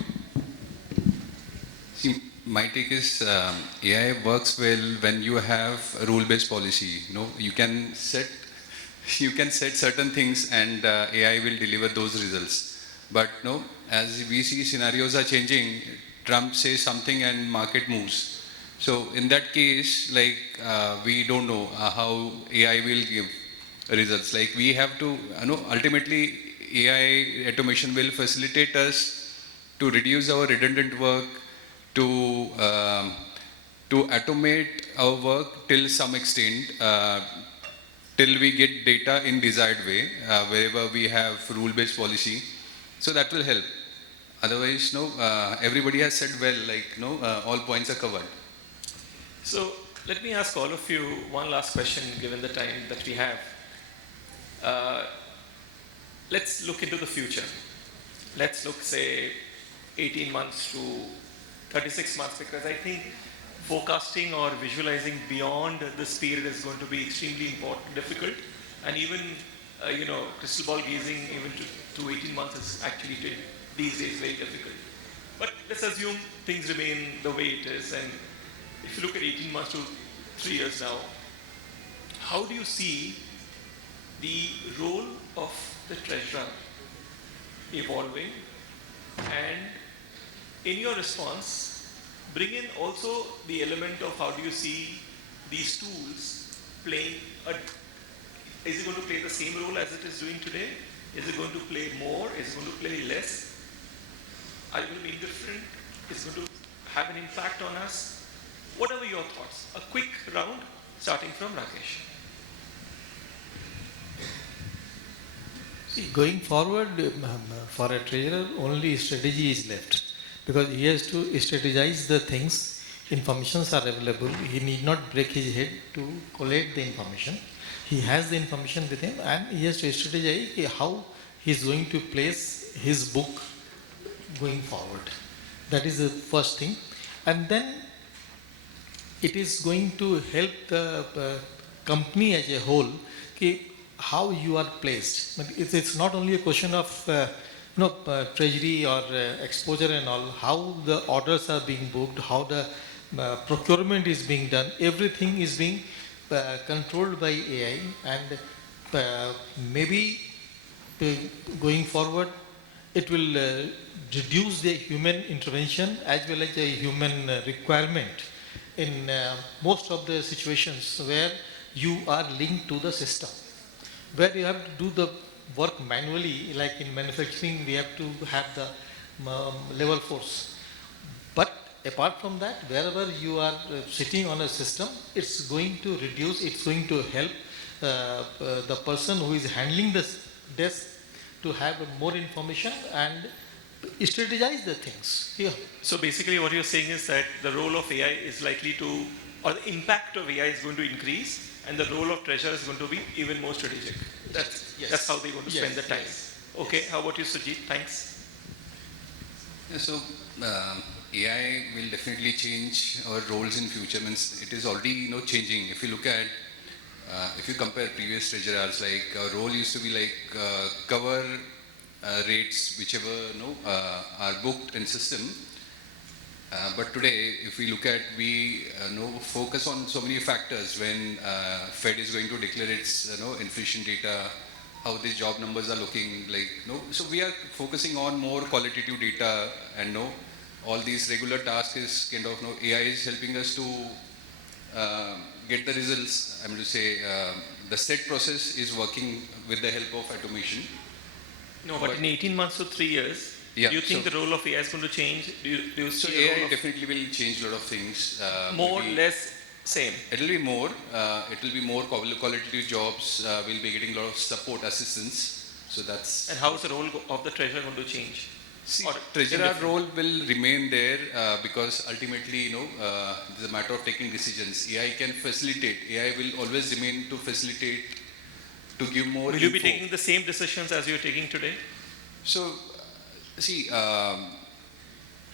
See, my take is AI works well when you have a rule-based policy. You know, you can set certain things and AI will deliver those results. But no, as we see scenarios are changing, Trump says something and market moves. So in that case, like we don't know how AI will give results. Like we have to, ultimately AI automation will facilitate us to reduce our redundant work, to automate our work till some extent, till we get data in desired way, wherever we have rule-based policy. So that will help. Otherwise, no, everybody has said well, like, no, all points are covered. So let me ask all of you one last question, given the time that we have. Let's look into the future. Let's look, say, 18 months to 36 months, because I think forecasting or visualizing beyond this period is going to be extremely important, difficult, and even crystal ball gazing even to 18 months is actually these days very difficult. But let's assume things remain the way it is, and if you look at 18 months to 3 years now, how do you see the role of the treasurer evolving, and in your response, bring in also the element of how do you see these tools playing, is it going to play the same role as it is doing today? Is it going to play more? Is it going to play less? Are you going to be indifferent? Is it going to have an impact on us? What are your thoughts? A quick round, starting from Rakesh. See, going forward, for a treasurer, only strategy is left. Because he has to strategize the things, informations are available, he need not break his head to collate the information. He has the information with him and he has to strategize how he is going to place his book going forward. That is the first thing. And then it is going to help the company as a whole. how you are placed. But it's not only a question of treasury or exposure and all, how the orders are being booked, how the procurement is being done, everything is being controlled by AI, and maybe going forward it will reduce the human intervention as well as the human requirement in most of the situations where you are linked to the system, where you have to do the work manually, like in manufacturing we have to have the level force. But apart from that, wherever you are sitting on a system, it's going to reduce, it's going to help the person who is handling this desk to have more information and strategize the things. Yeah. So basically what you're saying is that the role of AI is likely to, or the impact of AI is going to increase, and the role of treasurer is going to be even more strategic. That's how they're going to spend the time. Yes. Okay, how about you, Sujeet? Thanks. Yeah, so AI will definitely change our roles in future. Means it is already changing. If you look at, if you compare previous treasurers, like our role used to be like cover rates whichever are booked in system. But today, if we look at, we focus on so many factors when Fed is going to declare its inflation data, how the job numbers are looking like. So we are focusing on more qualitative data, and all these regular tasks is kind of AI is helping us to get the results. I mean to say the set process is working with the help of automation. No, but in 18 months to 3 years, Yeah, do you think the role of AI is going to change? Do you So see the role AI of definitely will change a lot of things. more, Maybe less, same? It will be more. It will be more qualitative jobs. We'll be getting a lot of support assistance. So that's. And how is the role of the treasurer going to change? See, Or treasurer indifferent? role will remain there because ultimately, it's a matter of taking decisions. AI can facilitate. AI will always remain to facilitate, to give more. Will you be info. taking the same decisions as you're taking today? So, see,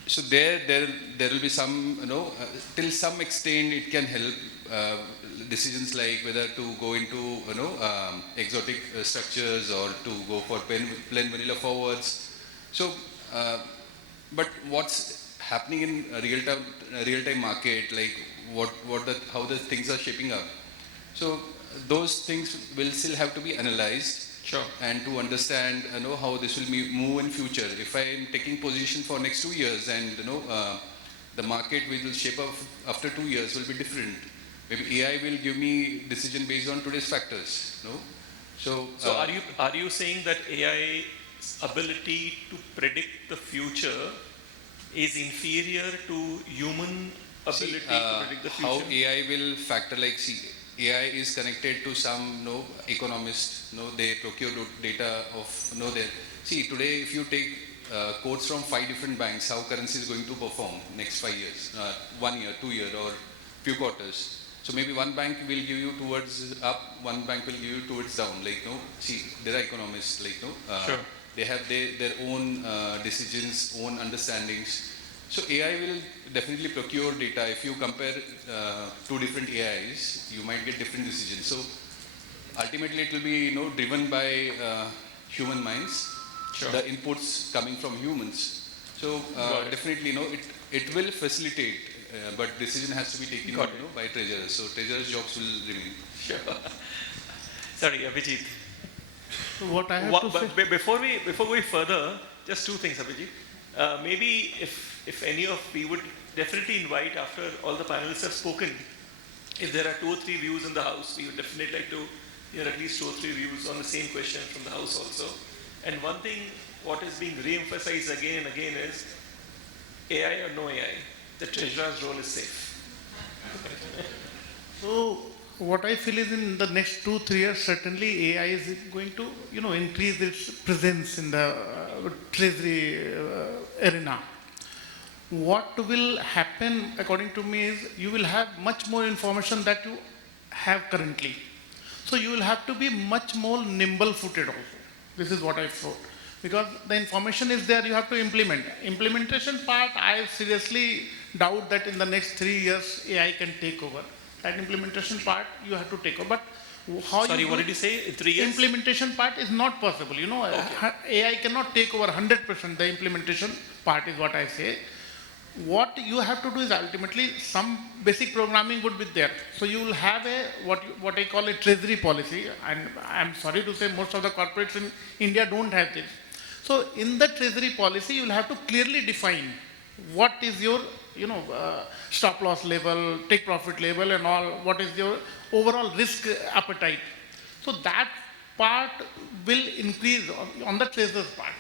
so there will be some, till some extent it can help decisions like whether to go into, exotic structures or to go for plain vanilla forwards. So, but what's happening in real-time market, like how the things are shaping up. So those things will still have to be analyzed. Sure. And to understand, how this will move in future. If I am taking position for next 2 years, and the market will shape up after 2 years will be different. Maybe AI will give me decision based on today's factors. No. So are you saying that AI's ability to predict the future is inferior to human ability to predict the future? How AI will factor, like, see, AI is connected to some economists. They procure data of see, today if you take quotes from 5 different banks, how currency is going to perform next 5 years, 1 year, 2 year, or few quarters. So maybe one bank will give you towards up, one bank will give you towards down. Like see, there are economists like Sure. they have their own decisions, own understandings. So AI will definitely procure data. If you compare 2 different AIs, you might get different decisions. So ultimately it will be driven by human minds, Sure. the inputs coming from humans. So definitely it will facilitate, but decision has to be taken by treasurers. So treasurers' jobs will remain. Sure. Sorry, Abhijeet. So what I have to say. Before we further, just 2 things, Abhijeet. Maybe if any of we would definitely invite, after all the panelists have spoken, if there are 2 or 3 views in the house, we would definitely like to hear at least 2 or 3 views on the same question from the house also. And one thing, what is being re-emphasized again and again is AI or no AI, the treasurer's role is safe. So what I feel is in the next 2-3 years, certainly AI is going to, increase its presence in the treasury arena. What will happen, according to me, is you will have much more information that you have currently. So you will have to be much more nimble-footed also. This is what I thought. Because the information is there, you have to implement. Implementation part, I seriously doubt that in the next 3 years AI can take over. That implementation part you have to take over. But How Sorry, you what do did you say? 3 years? implementation part is not possible. You know, AI cannot take over 100%. The implementation part is what I say. What you have to do is ultimately some basic programming would be there. So you will have a what I call a treasury policy, and I'm sorry to say most of the corporates in India don't have this. So in the treasury policy, you will have to clearly define what is your stop loss level, take profit level, and all. What is your overall risk appetite? So that part will increase on the treasurer's part.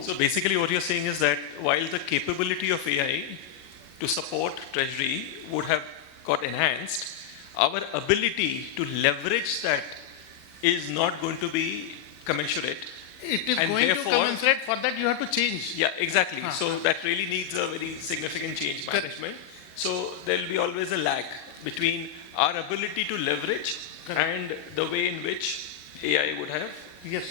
So basically what you're saying is that while the capability of AI to support treasury would have got enhanced, our ability to leverage that is not going to be commensurate. It is And going to therefore- commensurate. For that you have to change. Yeah, exactly. So that really needs a very significant change Correct. management. So there will be always a lag between our ability to leverage Correct. and the way in which AI would have Yes.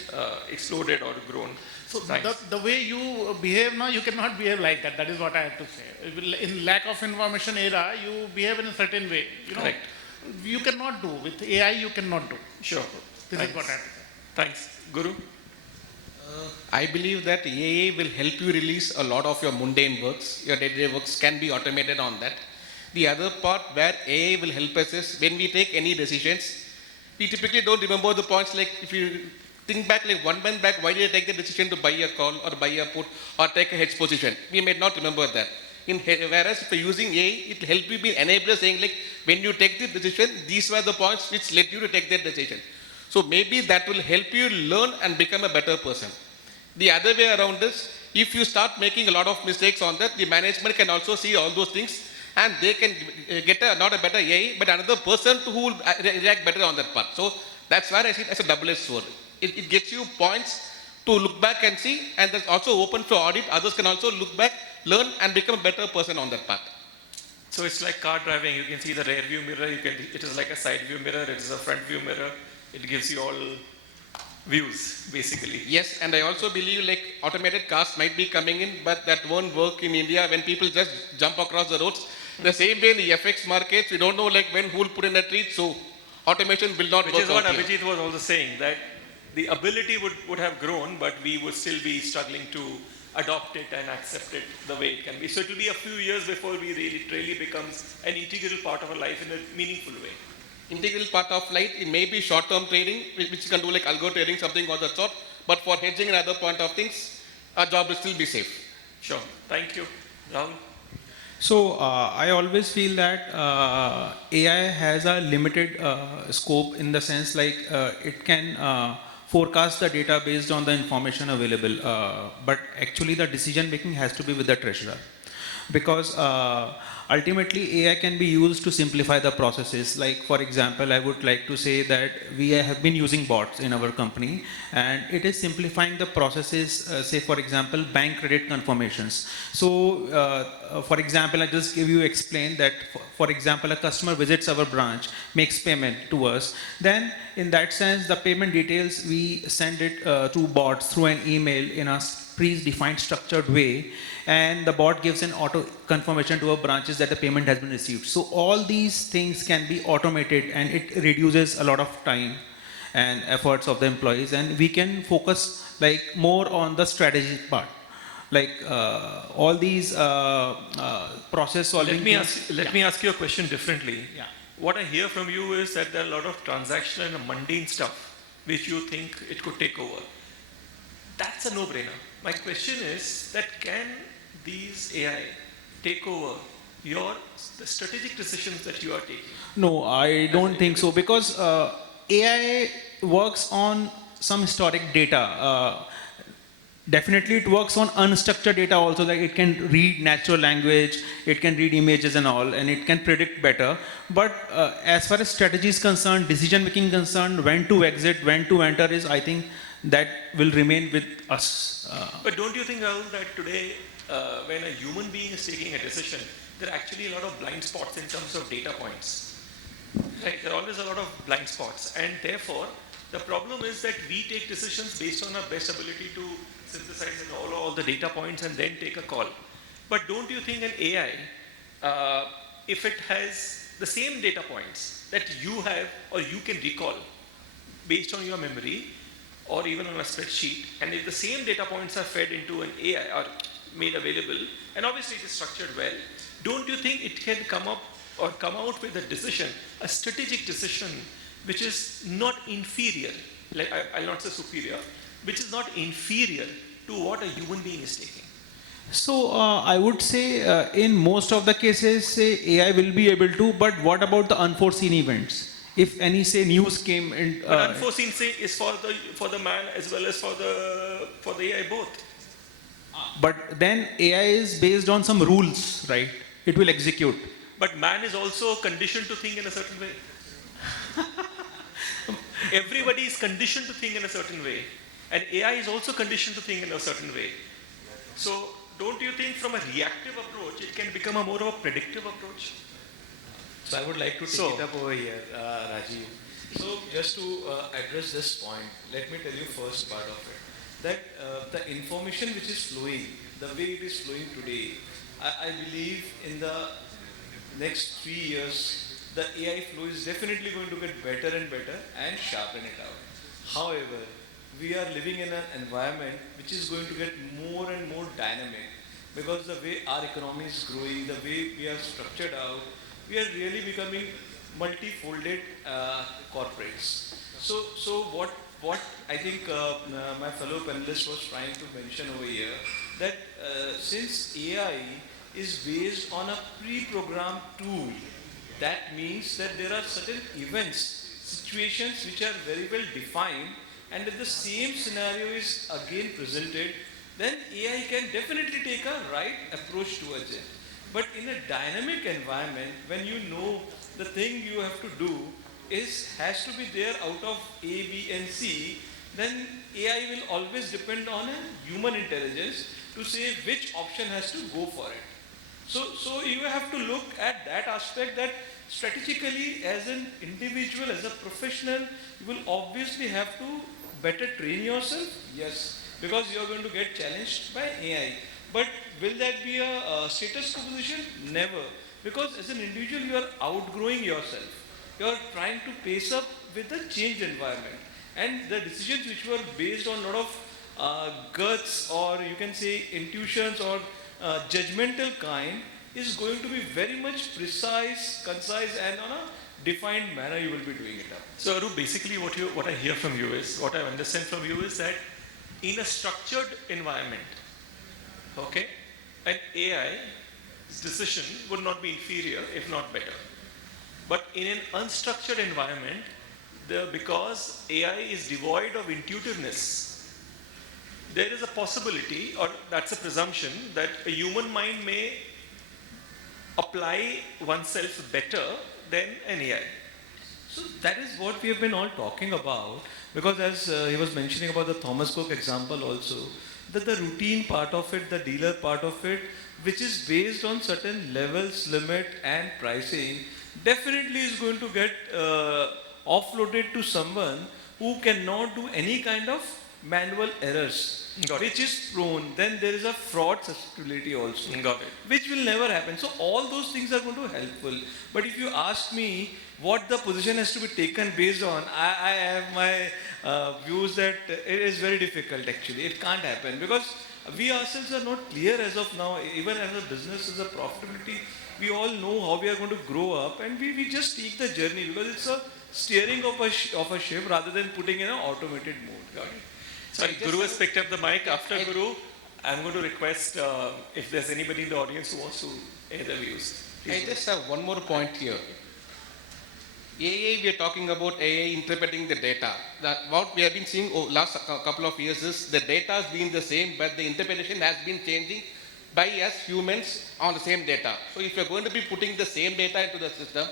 exploded or grown. So Thanks. the way you behave now, you cannot behave like that. That is what I have to say. In lack of information era, you behave in a certain way. Correct. You cannot do. With AI, you cannot do. Sure. This Thanks. is what I have to say. Thanks. Guru? I believe that AI will help you release a lot of your mundane works. Your day-to-day works can be automated on that. The other part where AI will help us is when we take any decisions, we typically don't remember the points. Like if you think back like 1 month back, why did I take the decision to buy a call or buy a put or take a hedge position? We may not remember that. Whereas if you're using AI, it will help you be enabler saying like when you take the decision, these were the points which led you to take that decision. So maybe that will help you learn and become a better person. The other way around is, if you start making a lot of mistakes on that, the management can also see all those things and they can get not a better AI, but another person who will react better on that part. So that's where I see it as a double-edged sword. It gets you points to look back and see, and that's also open for audit. Others can also look back, learn, and become a better person on that path. So it's like car driving. You can see the rear view mirror. It is like a side view mirror. It is a front view mirror. It gives you all views, basically. Yes, and I also believe like automated cars might be coming in, but that won't work in India when people just jump across the roads. The same way in the FX markets, we don't know like when who will put in a treat, so automation will not Which work is what out here. Abhijeet was also saying, that the ability would have grown, but we would still be struggling to adopt it and accept it the way it can be. So it will be a few years before it really becomes an integral part of our life in a meaningful way. Integral part of life, it may be short-term trading, which you can do like algo trading, something of that sort, but for hedging and other point of things, our job will still be safe. Sure. Thank you. Rahul? So I always feel that AI has a limited scope in the sense like it can forecast the data based on the information available, but actually the decision making has to be with the treasurer, because ultimately AI can be used to simplify the processes. Like for example, I would like to say that we have been using bots in our company, and it is simplifying the processes. Say for example, bank credit confirmations. So for example, I just explain that for example, a customer visits our branch, makes payment to us, then in that sense the payment details we send it to bots through an email in a pre-defined structured way, and the bot gives an auto confirmation to our branches that the payment has been received. So all these things can be automated, and it reduces a lot of time and efforts of the employees, and we can focus like more on the strategy part, like all these process solving Let me ask you a question differently. Yeah. What I hear from you is that there are a lot of transactional and mundane stuff which you think it could take over. That's a no-brainer. My question is that can these AI take over the strategic decisions that you are taking? No, I don't think so, because AI works on some historic data. Definitely it works on unstructured data also, like it can read natural language, it can read images and all, and it can predict better. But as far as strategy is concerned, decision making concerned, when to exit, when to enter is, I think, that will remain with us. But don't you think, Rahul, that today when a human being is taking a decision, there are actually a lot of blind spots in terms of data points. Right? There are always a lot of blind spots, and therefore the problem is that we take decisions based on our best ability to synthesize all the data points and then take a call. But don't you think an AI, if it has the same data points that you have or you can recall, based on your memory or even on a spreadsheet, and if the same data points are fed into an AI or made available, and obviously it is structured well, don't you think it can come up or come out with a decision, a strategic decision, which is not inferior, like I'll not say superior, which is not inferior to what a human being is taking? So I would say in most of the cases, say AI will be able to, but what about the unforeseen events? If any, say, news came in. But unforeseen, say, is for the man as well as for the AI both. But then AI is based on some rules, right? It will execute. But man is also conditioned to think in a certain way. Everybody is conditioned to think in a certain way. And AI is also conditioned to think in a certain way. So don't you think from a reactive approach, it can become a more of a predictive approach? So I would like to take it up over here, Rajeev. So just to address this point, let me tell you first part of it. That the information which is flowing, the way it is flowing today, I believe in the next 3 years, the AI flow is definitely going to get better and better and sharpen it out. However, we are living in an environment which is going to get more and more dynamic, because the way our economy is growing, the way we are structured out, we are really becoming multi-folded corporates. So what I think my fellow panelist was trying to mention over here, that since AI is based on a pre-programmed tool, that means that there are certain events, situations which are very well defined, and if the same scenario is again presented, then AI can definitely take a right approach towards it. But in a dynamic environment, when you know the thing you have to do has to be there out of A, B and C, then AI will always depend on a human intelligence to say which option has to go for it. So you have to look at that aspect, that strategically as an individual, as a professional, you will obviously have to better train yourself, yes, because you are going to get challenged by AI. But will that be a status quo position? Never. Because as an individual, you are outgrowing yourself. You are trying to pace up with the changed environment. And the decisions which were based on a lot of guts, or you can say intuitions or judgmental kind, is going to be very much precise, concise, and on a defined manner you will be doing it up. So Arup, basically what I hear from you is, what I understand from you is that in a structured environment, okay, an AI's decision would not be inferior, if not better. But in an unstructured environment, because AI is devoid of intuitiveness, there is a possibility, or that's a presumption, that a human mind may apply oneself better than an AI. So that is what we have been all talking about, because as he was mentioning about the Thomas Cook example also, that the routine part of it, the dealer part of it, which is based on certain levels, limit and pricing, definitely is going to get offloaded to someone who cannot do any kind of manual errors, which is prone. Then there is a fraud susceptibility also, which will never happen. So all those things are going to be helpful. But if you ask me what the position has to be taken based on, I have my views that it is very difficult actually. It can't happen, because we ourselves are not clear as of now. Even as a business, as a profitability, we all know how we are going to grow up, and we just take the journey, because it's a steering of a ship rather than putting in an automated mode. Got it? Sorry, Guru has picked up the mic. After Guru, I'm going to request if there's anybody in the audience who wants to air their views. I just have one more point here. AI, we are talking about AI interpreting the data. That what we have been seeing over last couple of years is the data has been the same, but the interpretation has been changing by us humans on the same data. So if you're going to be putting the same data into the system,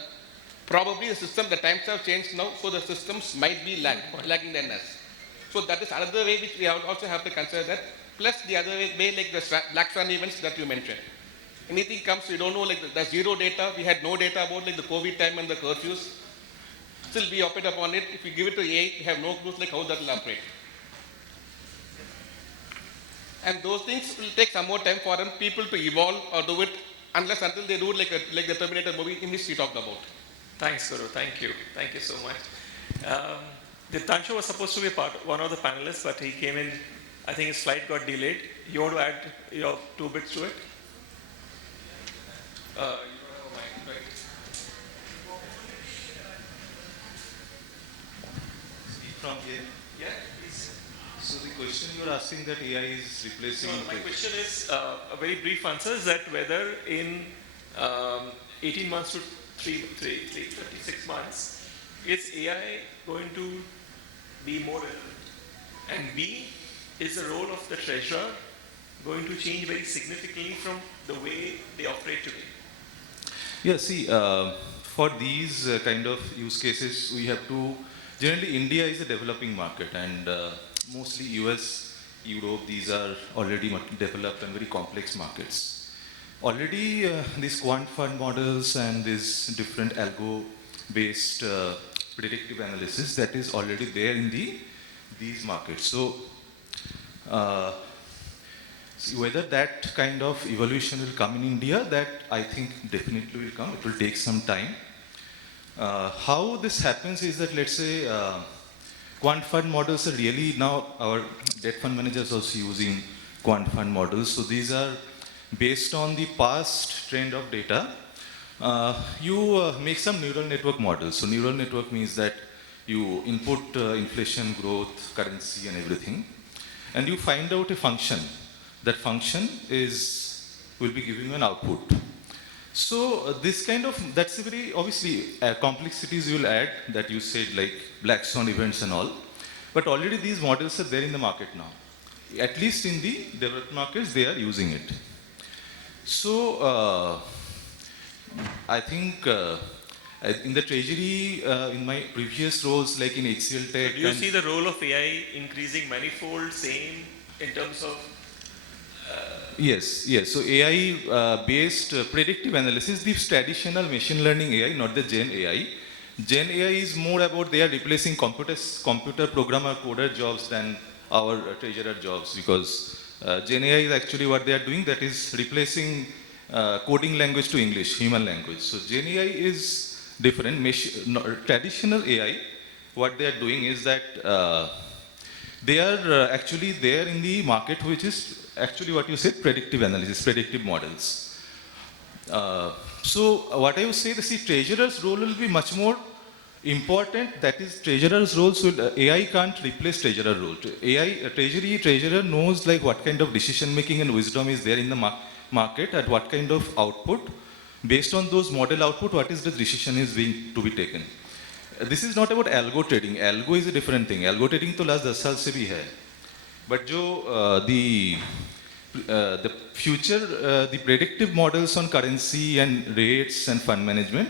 probably the times have changed now, so the systems might be lagging than us. So that is another way which we also have to consider that. Plus the other way like the black swan events that you mentioned. Anything comes, we don't know, like the zero data, we had no data about like the COVID time and the curfews. Still we operate upon it. If we give it to AI, we have no clues like how that will operate. And those things will take some more time for people to evolve or do it, until they do it like the Terminator movie in which we talked about. Thanks, Guru. Thank you. Thank you so much. Diptanshu was supposed to be one of the panelists, but he came in, I think his flight got delayed. You want to add your 2 bits to it? You don't have a mic, right? From here. Yeah, please. So the question you are asking that AI is replacing. No, my question is a very brief answer is that whether in 18 months to 36 months, is AI going to be more relevant? And B, is the role of the treasurer going to change very significantly from the way they operate today? Yeah, see, for these kind of use cases, we have to, generally India is a developing market and mostly US, Europe, these are already developed and very complex markets. Already these quant fund models and these different algo-based predictive analysis that is already there in these markets. So whether that kind of evolution will come in India, that I think definitely will come. It will take some time. How this happens is that, let's say, quant fund models are really now our debt fund managers also using quant fund models. So these are based on the past trend of data. You make some neural network models. So neural network means that you input inflation, growth, currency, and everything, and you find out a function. That function will be giving you an output. So this kind of, that's a very, obviously, complexities you will add that you said like black swan events and all. But already these models are there in the market now. At least in the developed markets, they are using it. So I think in the treasury, in my previous roles, like in HCL Tech. Do you see the role of AI increasing manifold, same in terms of? Yes. So AI based predictive analysis, the traditional machine learning AI, not the Gen AI. Gen AI is more about they are replacing computer programmer coder jobs than our treasurer jobs, because Gen AI is actually what they are doing, that is replacing coding language to English, human language. So Gen AI is different. Traditional AI, what they are doing is that they are actually there in the market, which is actually what you said, predictive analysis, predictive models. So what I would say, the treasurer's role will be much more important. That is, treasurer's roles will, AI can't replace treasurer role. Treasurer knows like what kind of decision making and wisdom is there in the market, at what kind of output. Based on those model output, what is the decision is being to be taken. This is not about algo trading. Algo is a different thing. Algo trading to last 10 साल से भी है. But the future, the predictive models on currency and rates and fund management,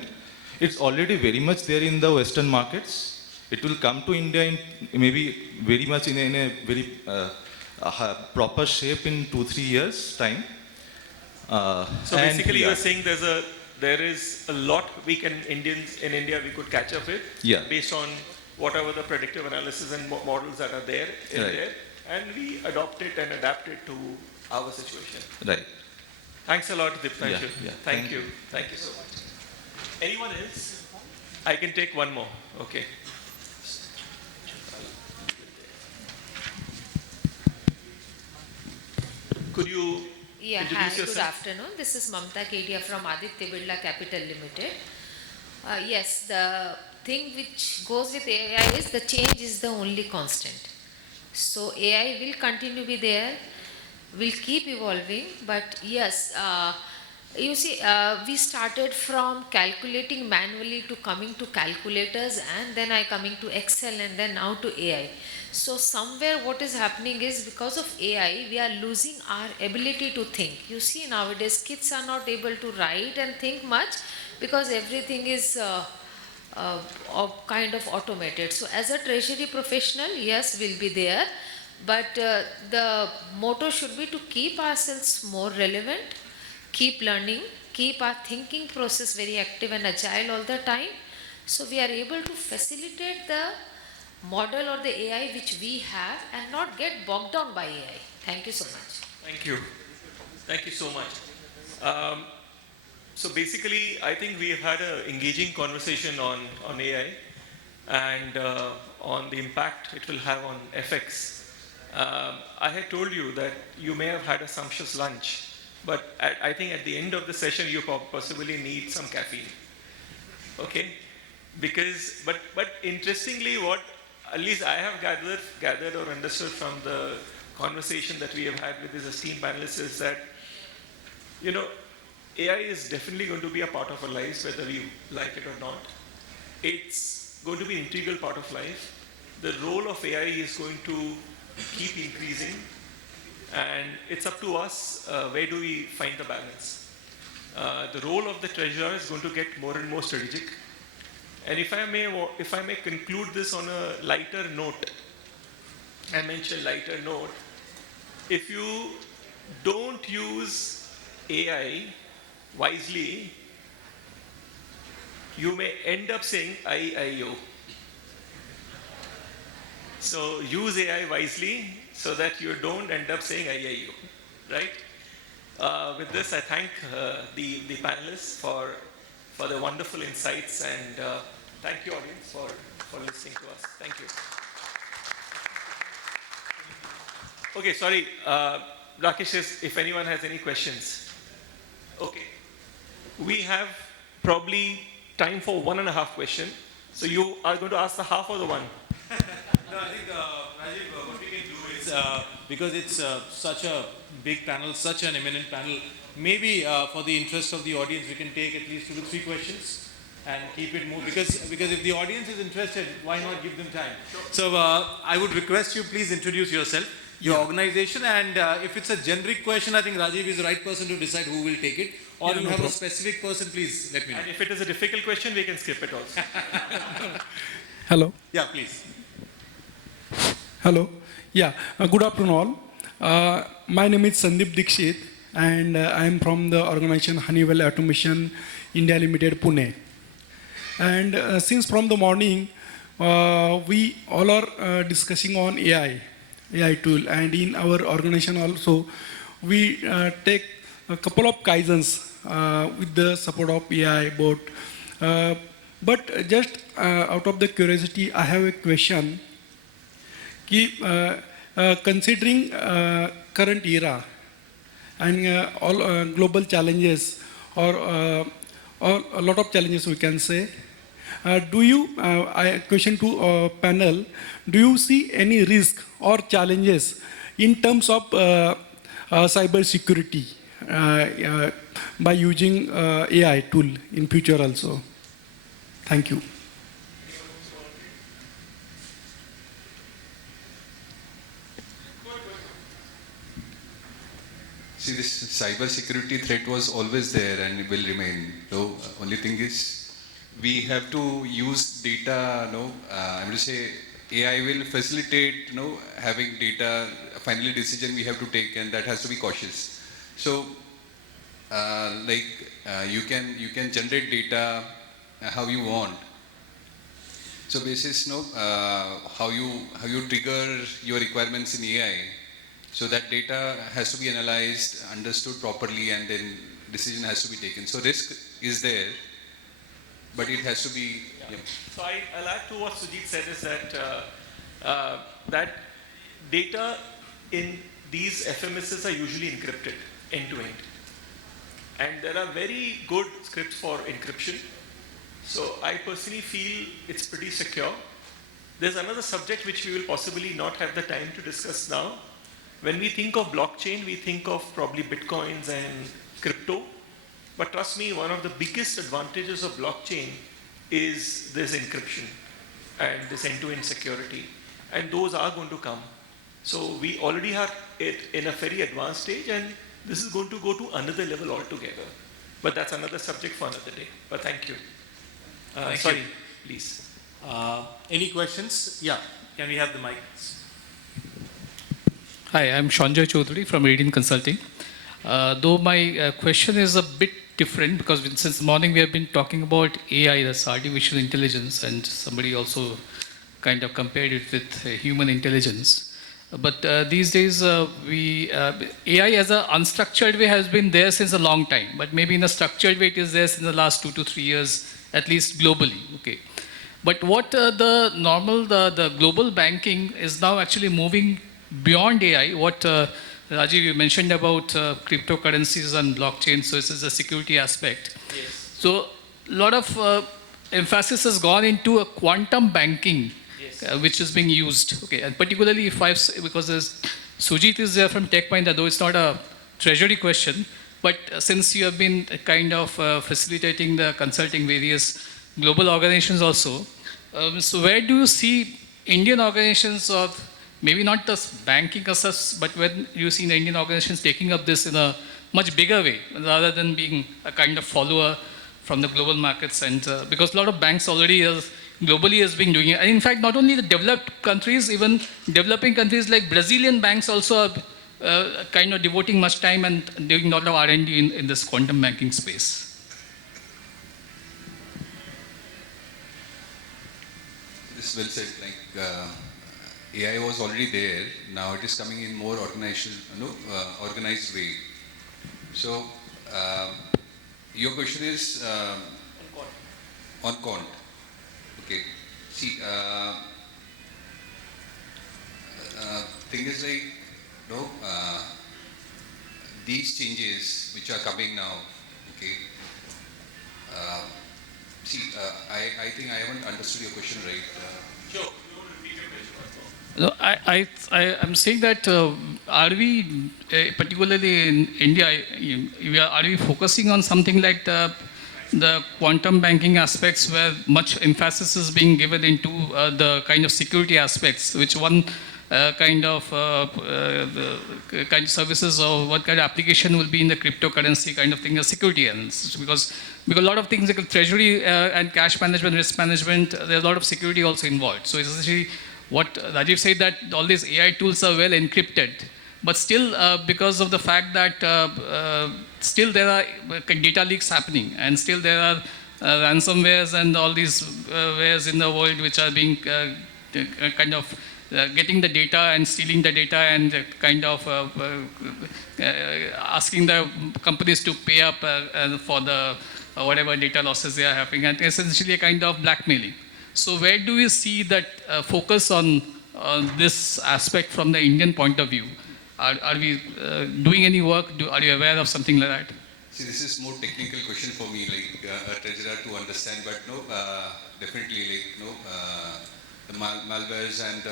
it's already very much there in the Western markets. It will come to India in maybe very much in a very proper shape in 2-3 years time. So basically, you're saying there is a lot Indians in India we could catch up with, based on whatever the predictive analysis and models that are there there, and we adopt it and adapt it to our situation. Right. Thanks a lot, Diptanshu. Thank you. Thank you so much. Anyone else? I can take one more. Okay. Could you introduce yourself? Good afternoon. This is Mamta Kedia from Aditya Birla Capital Limited. Yes, the thing which goes with AI is the change is the only constant. So AI will continue to be there, will keep evolving, but yes, you see, we started from calculating manually to coming to calculators, and then coming to Excel, and then now to AI. So somewhere what is happening is, because of AI, we are losing our ability to think. You see, nowadays kids are not able to write and think much because everything is kind of automated. So as a treasury professional, yes, we'll be there, but the motto should be to keep ourselves more relevant, keep learning, keep our thinking process very active and agile all the time, so we are able to facilitate the model or the AI which we have and not get bogged down by AI. Thank you so much. Thank you. Thank you so much. So basically, I think we have had an engaging conversation on AI, and on the impact it will have on FX, I had told you that you may have had a sumptuous lunch, but I think at the end of the session you possibly need some caffeine. Okay? Because, but interestingly, what at least I have gathered or understood from the conversation that we have had with these esteemed panelists is that, you know, AI is definitely going to be a part of our lives, whether we like it or not. It's going to be an integral part of life. The role of AI is going to keep increasing, and it's up to us, where do we find the balance. The role of the treasurer is going to get more and more strategic. And if I may conclude this on a lighter note, I mentioned lighter note, if you don't use AI wisely, you may end up saying I-I-O. So use AI wisely so that you don't end up saying I-I-O, right? With this, I thank the panelists for the wonderful insights, and thank you, audience, for listening to us. Thank you. Okay, sorry. Rakesh, if anyone has any questions. Okay. We have probably time for 1.5 questions. So you are going to ask the half or the one? No, I think, Rajeev, what we can do is, because it's such a big panel, such an eminent panel, maybe for the interest of the audience, we can take at least 2 to 3 questions and keep it more, because if the audience is interested, why not give them time? So I would request you please introduce yourself, your organization, and if it's a generic question, I think Rajeev is the right person to decide who will take it, or you have a specific person, please let me know. And if it is a difficult question, we can skip it also. Hello. Yeah, please. Hello. Yeah, good afternoon all. My name is Sandeep Dixit, and I am from the organization Honeywell Automation India Limited, Pune. And since from the morning, we all are discussing on AI tool, and in our organization also, we take a couple of kaizens with the support of AI bot. But just out of the curiosity, I have a question. Considering current era and all global challenges, or a lot of challenges we can say, question to panel, do you see any risk or challenges in terms of cyber security by using AI tool in future also? Thank you. See, this cyber security threat was always there and will remain. So, only thing is, we have to use data. I'm going to say AI will facilitate, having data. Finally, decision we have to take, and that has to be cautious. So, you can generate data how you want. So, basis how you trigger your requirements in AI. So that data has to be analyzed, understood properly, and then decision has to be taken. So risk is there, but it has to be. Yeah. So I'll add to what Sujeet said is that that data in these FMSs are usually encrypted end to end, and there are very good scripts for encryption. So I personally feel it's pretty secure. There's another subject which we will possibly not have the time to discuss now. When we think of blockchain, we think of probably bitcoins and crypto. But trust me, one of the biggest advantages of blockchain is this encryption and this end-to-end security. And those are going to come. So we already have it in a very advanced stage, and this is going to go to another level altogether. But that's another subject for another day. But thank you. Sorry, please. Any questions? Yeah, can we have the mic? Hi, I'm Sanjay Chaudhary from Radian Consulting. Though my question is a bit different, because since morning we have been talking about AI, that's artificial intelligence, and somebody also kind of compared it with human intelligence. But these days, AI as an unstructured way has been there since a long time, but maybe in a structured way it is there since the last 2 to 3 years, at least globally. Okay. But what the global banking is now actually moving beyond AI. What Rajeev, you mentioned about cryptocurrencies and blockchain, so this is a security aspect. Yes. So a lot of emphasis has gone into a quantum banking, Yes. which is being used. Okay, and particularly if because Sujeet is there from TechMahindra, though it's not a treasury question, but since you have been kind of facilitating the consulting various global organizations also, so where do you see Indian organizations, or maybe not just banking as such, but when you see the Indian organizations taking up this in a much bigger way, rather than being a kind of follower from the global markets? And because a lot of banks already globally has been doing it. And in fact, not only the developed countries, even developing countries like Brazilian banks also are kind of devoting much time and doing a lot of R&D in this quantum banking space. This well said. Like AI was already there. Now it is coming in more organized way. So your question is on quant. Okay. See, thing is like, these changes which are coming now, okay. I think I haven't understood your question right. Sure. No, I'm saying that are we, particularly in India, are we focusing on something like the quantum banking aspects, where much emphasis is being given into the kind of security aspects, which one kind of services or what kind of application will be in the cryptocurrency kind of thing, a security analysis, because a lot of things like treasury and cash management, risk management, there's a lot of security also involved. So essentially, what Rajeev said, that all these AI tools are well encrypted, but still because of the fact that still there are data leaks happening, and still there are ransomwares and all these wares in the world which are being kind of getting the data and stealing the data and kind of asking the companies to pay up for the whatever data losses they are having, and essentially a kind of blackmailing. So where do you see that focus on this aspect from the Indian point of view? Are we doing any work? Are you aware of something like that? See, this is more technical question for me, like a treasurer to understand, but definitely, like the malwares and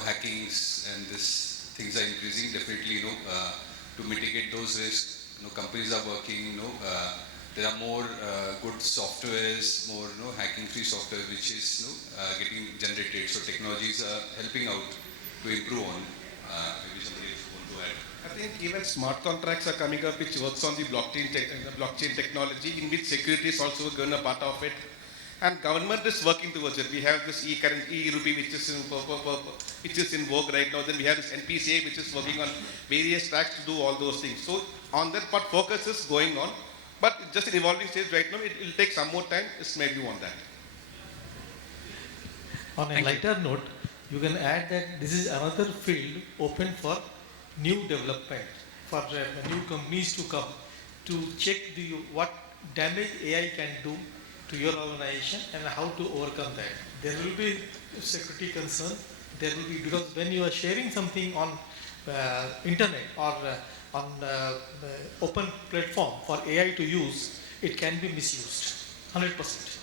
hackings and this things are increasing. Definitely, to mitigate those risks, companies are working. There are more good softwares, more hacking-free software which is getting generated. So technologies are helping out to improve on. Maybe somebody else want to add. I think even smart contracts are coming up, which works on the blockchain technology, in which security is also going to be a part of it. And government is working towards it. We have this e-rupee which is in vogue right now. Then we have this NPCA which is working on various tracks to do all those things. So on that part, focus is going on. But it's just an evolving stage right now. It will take some more time. It's maybe on that. On a lighter note, you can add that this is another field open for new development, for new companies to come to check what damage AI can do to your organization and how to overcome that. There will be security concern. There will be, because when you are sharing something on internet or on open platform for AI to use, it can be misused. 100%.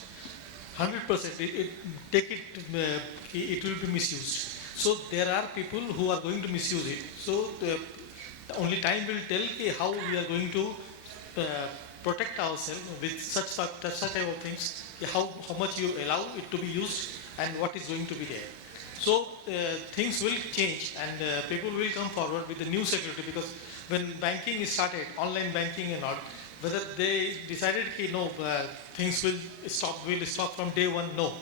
100%. It will be misused. So there are people who are going to misuse it. So the only time will tell how we are going to protect ourselves with such type of things, how much you allow it to be used and what is going to be there. So things will change, and people will come forward with the new security, because when banking is started, online banking and all, whether they decided things will stop from day one, no.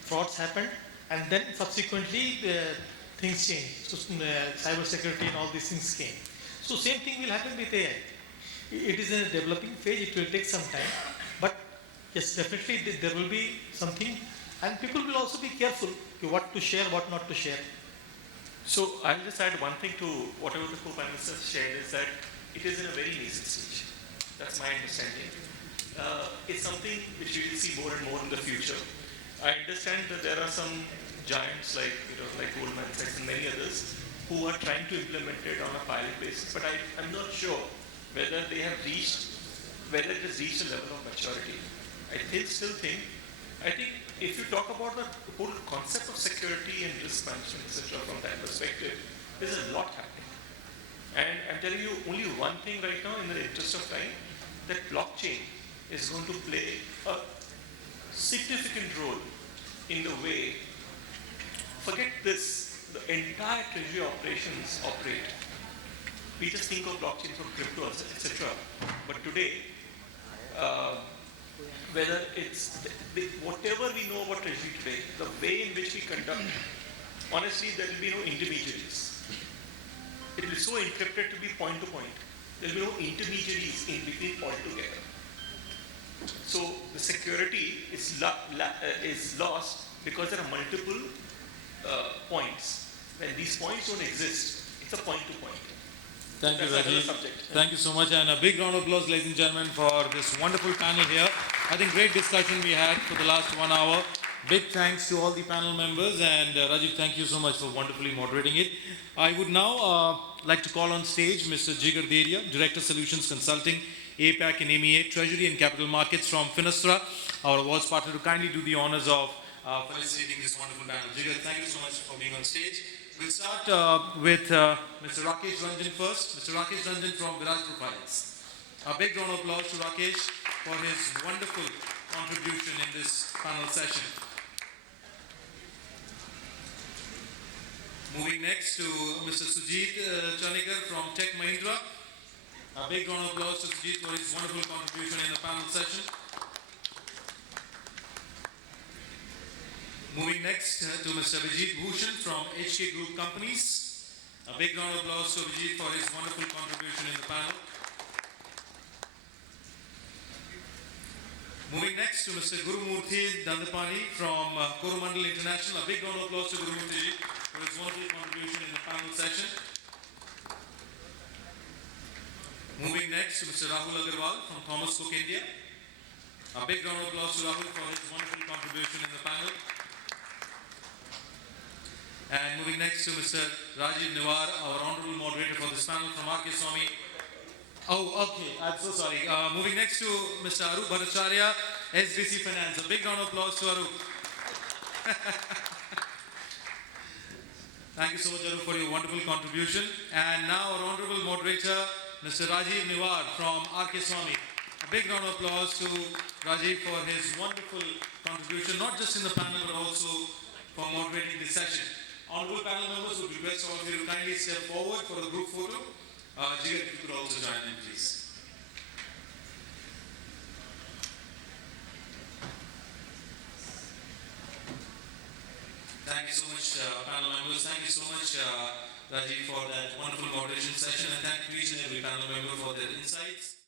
Frauds happened, and then subsequently things changed. So cyber security and all these things came. So same thing will happen with AI. It is in a developing phase, it will take some time, but yes, definitely there will be something, and people will also be careful what to share, what not to share. So I'll just add one thing to whatever the co-panelists have shared, is that it is in a very nascent stage. That's my understanding. It's something which we will see more and more in the future. I understand that there are some giants like Goldman Sachs and many others who are trying to implement it on a pilot basis, but I'm not sure whether it has reached a level of maturity. I think if you talk about the whole concept of security and risk management, etc., from that perspective, there's a lot happening. And I'm telling you only one thing right now, in the interest of time, that blockchain is going to play a significant role in the way, forget this, the entire treasury operations operate. We just think of blockchain from crypto, etc. But today, whether it's whatever we know about treasury today, the way in which we conduct, honestly, there will be no intermediaries. It will be so encrypted to be point to point. There will be no intermediaries in between altogether. So the security is lost because there are multiple points. When these points don't exist, it's a point to point. Thank you, Rajeev. Thank you so much, and a big round of applause, ladies and gentlemen, for this wonderful panel here. I think great discussion we had for the last 1 hour. Big thanks to all the panel members, and Rajeev, thank you so much for wonderfully moderating it. I would now like to call on stage Mr. 𝐠 𝐷, Director Solutions Consulting, APAC and EMEA, Treasury and Capital Markets from Finastra, our awards partner, to kindly do the honors of facilitating this wonderful panel. 𝐠, thank you so much for being on stage. We'll start with Mr. Rakesh Ranjan first. Mr. Rakesh Ranjan from Viraj Profiles. A big round of applause to Rakesh for his wonderful contribution in this panel session. Moving next to Mr. Sujeet Chanekar from Tech Mahindra. A big round of applause to Sujeet for his wonderful contribution in the panel session. Moving next to Mr. Abhijeet Bhushan from HK Group Companies. A big round of applause to Abhijeet for his wonderful contribution in the panel. Moving next to Mr. Gurumurthy Dandapani from Coromandel International. A big round of applause to Gurumurthy for his wonderful contribution in the panel session. Moving next to Mr. Rahul Agarwal from 𝐂𝐚𝐬𝐡 India. A big round of applause to Rahul for his wonderful contribution in the panel. And moving next to Mr. Rajeev Newar, our honorable moderator for this panel from 𝐷𝐻 Swamy. Oh, okay, I'm so sorry. Moving next to Mr. Arup Bhattacharya, SBFC Finance. A big round of applause to Arup. Thank you so much, Arup, for your wonderful contribution. And now our honorable moderator, Mr. Rajeev Newar from 𝐷𝐻 Swamy. A big round of applause to Rajeev for his wonderful contribution, not just in the panel, but also for moderating this session. Honorable panel members would request all of you to kindly step forward for the group photo. 𝐠, if you could also join in, please. Thank you so much, panel members. Thank you so much, Rajeev, for that wonderful moderation session, and thank you each and every panel member for their insights.